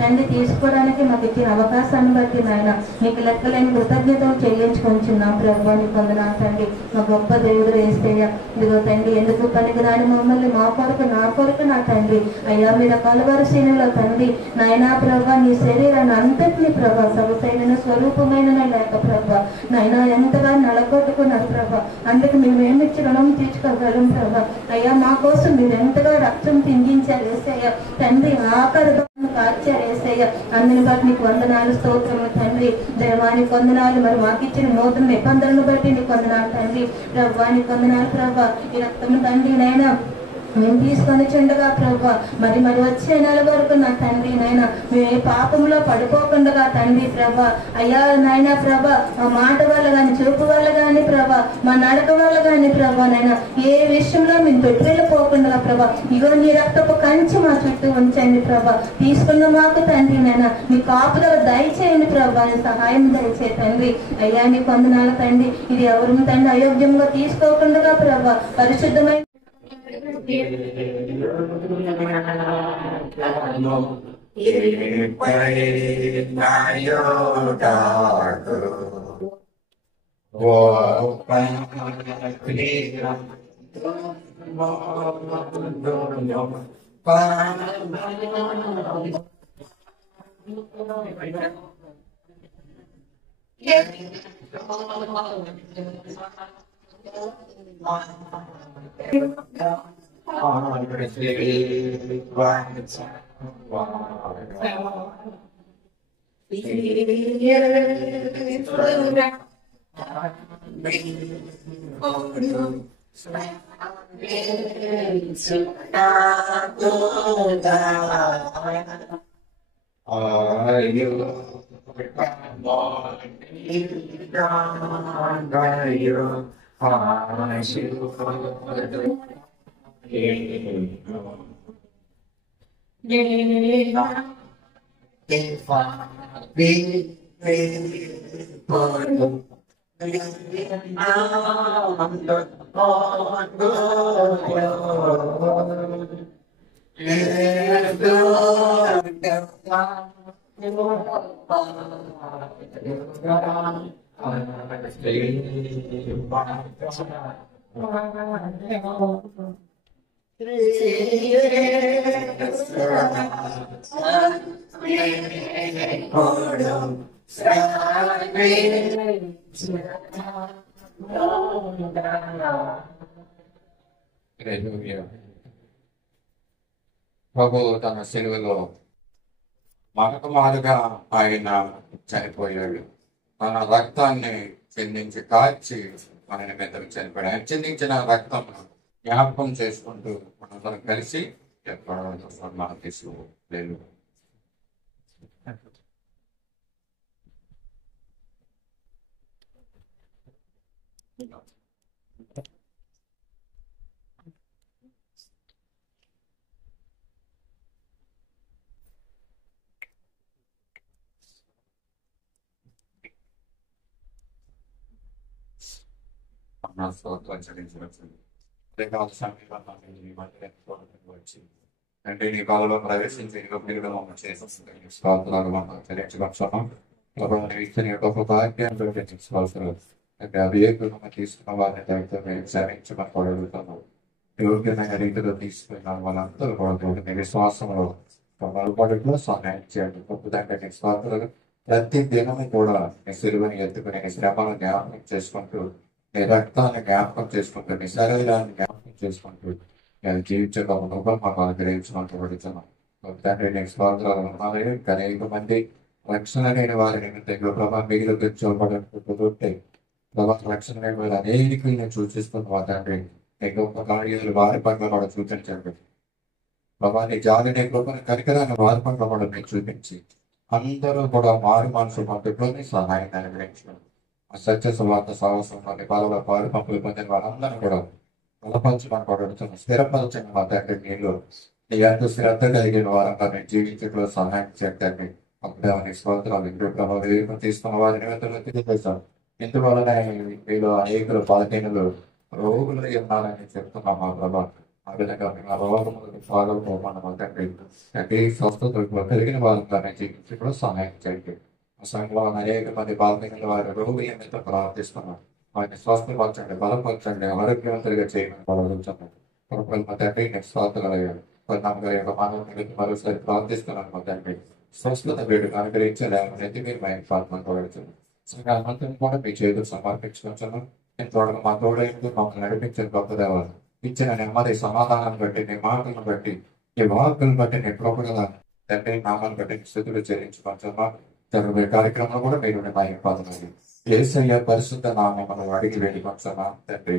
తండ్రి తీసుకోవడానికి మాకు ఇచ్చిన అవకాశాన్ని బట్టి నాయన నీకు లెక్కలేని కృతజ్ఞతలు చెల్లించుకుంటున్నాం ప్రభా. నీకు వందనాలు తండ్రి. మా గొప్ప దేవుడు యేసయ్య ఇదిగో తండ్రి ఎందుకు పనికి రాని మమ్మల్ని మా కొరకు నా కొరకు నా తండ్రి అయ్యా మీద కలువరి శ్రేణిలో తండ్రి నాయనా ప్రభా నీ శరీరాన్ని అంతటినీ ప్రభా సొగసైన స్వరూపమైన లేక ప్రభా నాయన ఎంతగా నలగొట్టుకున్నారు ప్రభా. అందుకు మేము ఏమిచ్చి రుణం తీర్చుకోగలం ప్రభా. అయ్యా మా కోసం మీరు ఎంతగా రక్తం చిందించారు యేసయ్య తండ్రి. ఆఖరిగా కార్చారు యేసయ్య. అందుని బట్టి నీకు వందనాలు స్తోత్రములు తండ్రి. దేవానికి వందనాలు. మరి మాకు ఇచ్చిన నూతన నిబంధనలు బట్టి నీకు వందనాలు తండ్రి. ప్రభా నీకు వందనాలు ప్రభా. ఈ రక్తము తండ్రి నైనా మేము తీసుకొని చుండగా ప్రభా మరి వచ్చే నెల వరకు నా తండ్రి నాయన మేము ఏ పాపంలో పడిపోకుండా తండ్రి ప్రభా అయ్యా నాయన ప్రభా మా మాట వల్ల కానీ చూపు వల్ల కానీ ప్రభా మా నడక వల్ల కానీ ప్రభా నాయన ఏ విషయంలో మేము తొట్టిపోకుండా ప్రభా ఇగో నీ రక్తపు కంచి మా చుట్టూ ఉంచండి ప్రభా. తీసుకున్న మాకు తండ్రి నాయన మీ కాపుదల దయచేయండి ప్రభా. సహాయం దయచే తండ్రి. అయ్యా నీకు వందనాలు తండ్రి. ఇది ఎవరు తండ్రి అయోగ్యంగా తీసుకోకుండా ప్రభా పరిశుద్ధమైన ప్రభు తన సెలవులో మనకు మారుగా ఆయన చనిపోయాడు. తన రక్తాన్ని చిందించి కాచి మన నిమిత్తం చనిపోయాడు. ఆయన చిందించిన రక్తం జ్ఞాపకం చేసుకుంటూ మనందరం కలిసి మనం తీసుకోలేదు. అంటే నీ కాలంలో ప్రవేశించి తీసుకున్న వారిని విచారించమని యోగ్యమైన రీతిలో తీసుకున్న వాళ్ళందరూ కూడా విశ్వాసంలో బలపడలో సహాయం చేయండి. గొప్పదంటే నిస్వార్థులు ప్రతి దినము కూడా నీ సిలువని ఎత్తుకుని నీ శ్రమను జ్ఞాపకం చేసుకుంటూ నీ రక్తాన్ని జ్ఞాపకం చేసుకుంటూ నీ శరీరాన్ని జ్ఞాపకం చేసుకుంటూ నేను జీవించగలను మాకు అనుగ్రహించమని తండ్రి నీ స్వార్థాలు ఉన్నాయి. అనేక మంది రక్షణ లేని వారి నిమిత్తంగా ప్రభావ మిగిలి తెచ్చుకోబడుతుంటే ప్రభావ రక్షణ లేని వారు అనేకుల్ని సూచిస్తున్న తండ్రి నీ గొప్ప కార్యాలు వారి పట్ల కూడా చూపించండి. ప్రభావ నీ జాలి నీ గొప్ప కరికరాన్ని వారి పట్ల కూడా మీకు చూపించి అందరూ కూడా మారు మనసు పంపులోని సహాయం అనుగ్రహించండి. సత్య సువార్త సాహసం బాల పాలు పంపులు పొందిన వారందరూ కూడా బలపరచమని పడుతున్న స్థిరపరచని మా తండ్రి నీళ్ళు నీ ఎంతో శ్రద్ధ కలిగిన వారంగా నేను జీవించడంలో సహాయం చేయండి. అప్పుడే స్తోత్రాలు ఇంటి ప్రభావం తీసుకున్న వారి నిమిత్తంలో తెలియజేశాను. ఇందువలన మీలో అనేకులు బలహీనులు రోగులు ఉన్నారని చెప్తున్నాం మా ప్రభావం. ఆ విధంగా మేము రోగములకు పాల్గొపోమన్న తండ్రి తండ్రి స్వస్థతలకు కలిగిన వారంగా నేను జీవించడంలో సహాయం చేయండి. సంఘంలో అనేక మంది బలహీనుల వారి రోగులు ఎంతో ప్రార్థిస్తున్నాం. వారిని స్వస్థపరచండి, బలపరచండి, ఆరోగ్యవంతులుగా చేయమని ప్రార్థించండి. మా తండ్రి నేను స్వార్థలయ్యాడు పరిణామం యొక్క మానవ మరోసారి ప్రార్థిస్తున్నాను. మా తండ్రి స్వస్థత వేడుక అనుగ్రహించలేమనేది మీరు మా ప్రార్థన కోరుతుంది. సంఘానంతరం కూడా మీ చేతులు సమర్పించుకుంటున్నాం. నేను తోడగా మా తోడైంది మమ్మల్ని నడిపించిన గొప్ప దేవాలు ఇచ్చిన నెమ్మది సమాధానాన్ని బట్టి నీ మాటలను బట్టి నీ వాక్కులను బట్టి నీ ప్రభుత్వ తండ్రి నామాన్ని బట్టి స్థితులు చెల్లించుకుంటున్నా. జరుగుతున్న కార్యక్రమంలో కూడా మీరు మా ప్రార్థన యేసయ్య పరిశుద్ధ నామమును అడిగి వేడుకొంటున్నాం తండ్రి.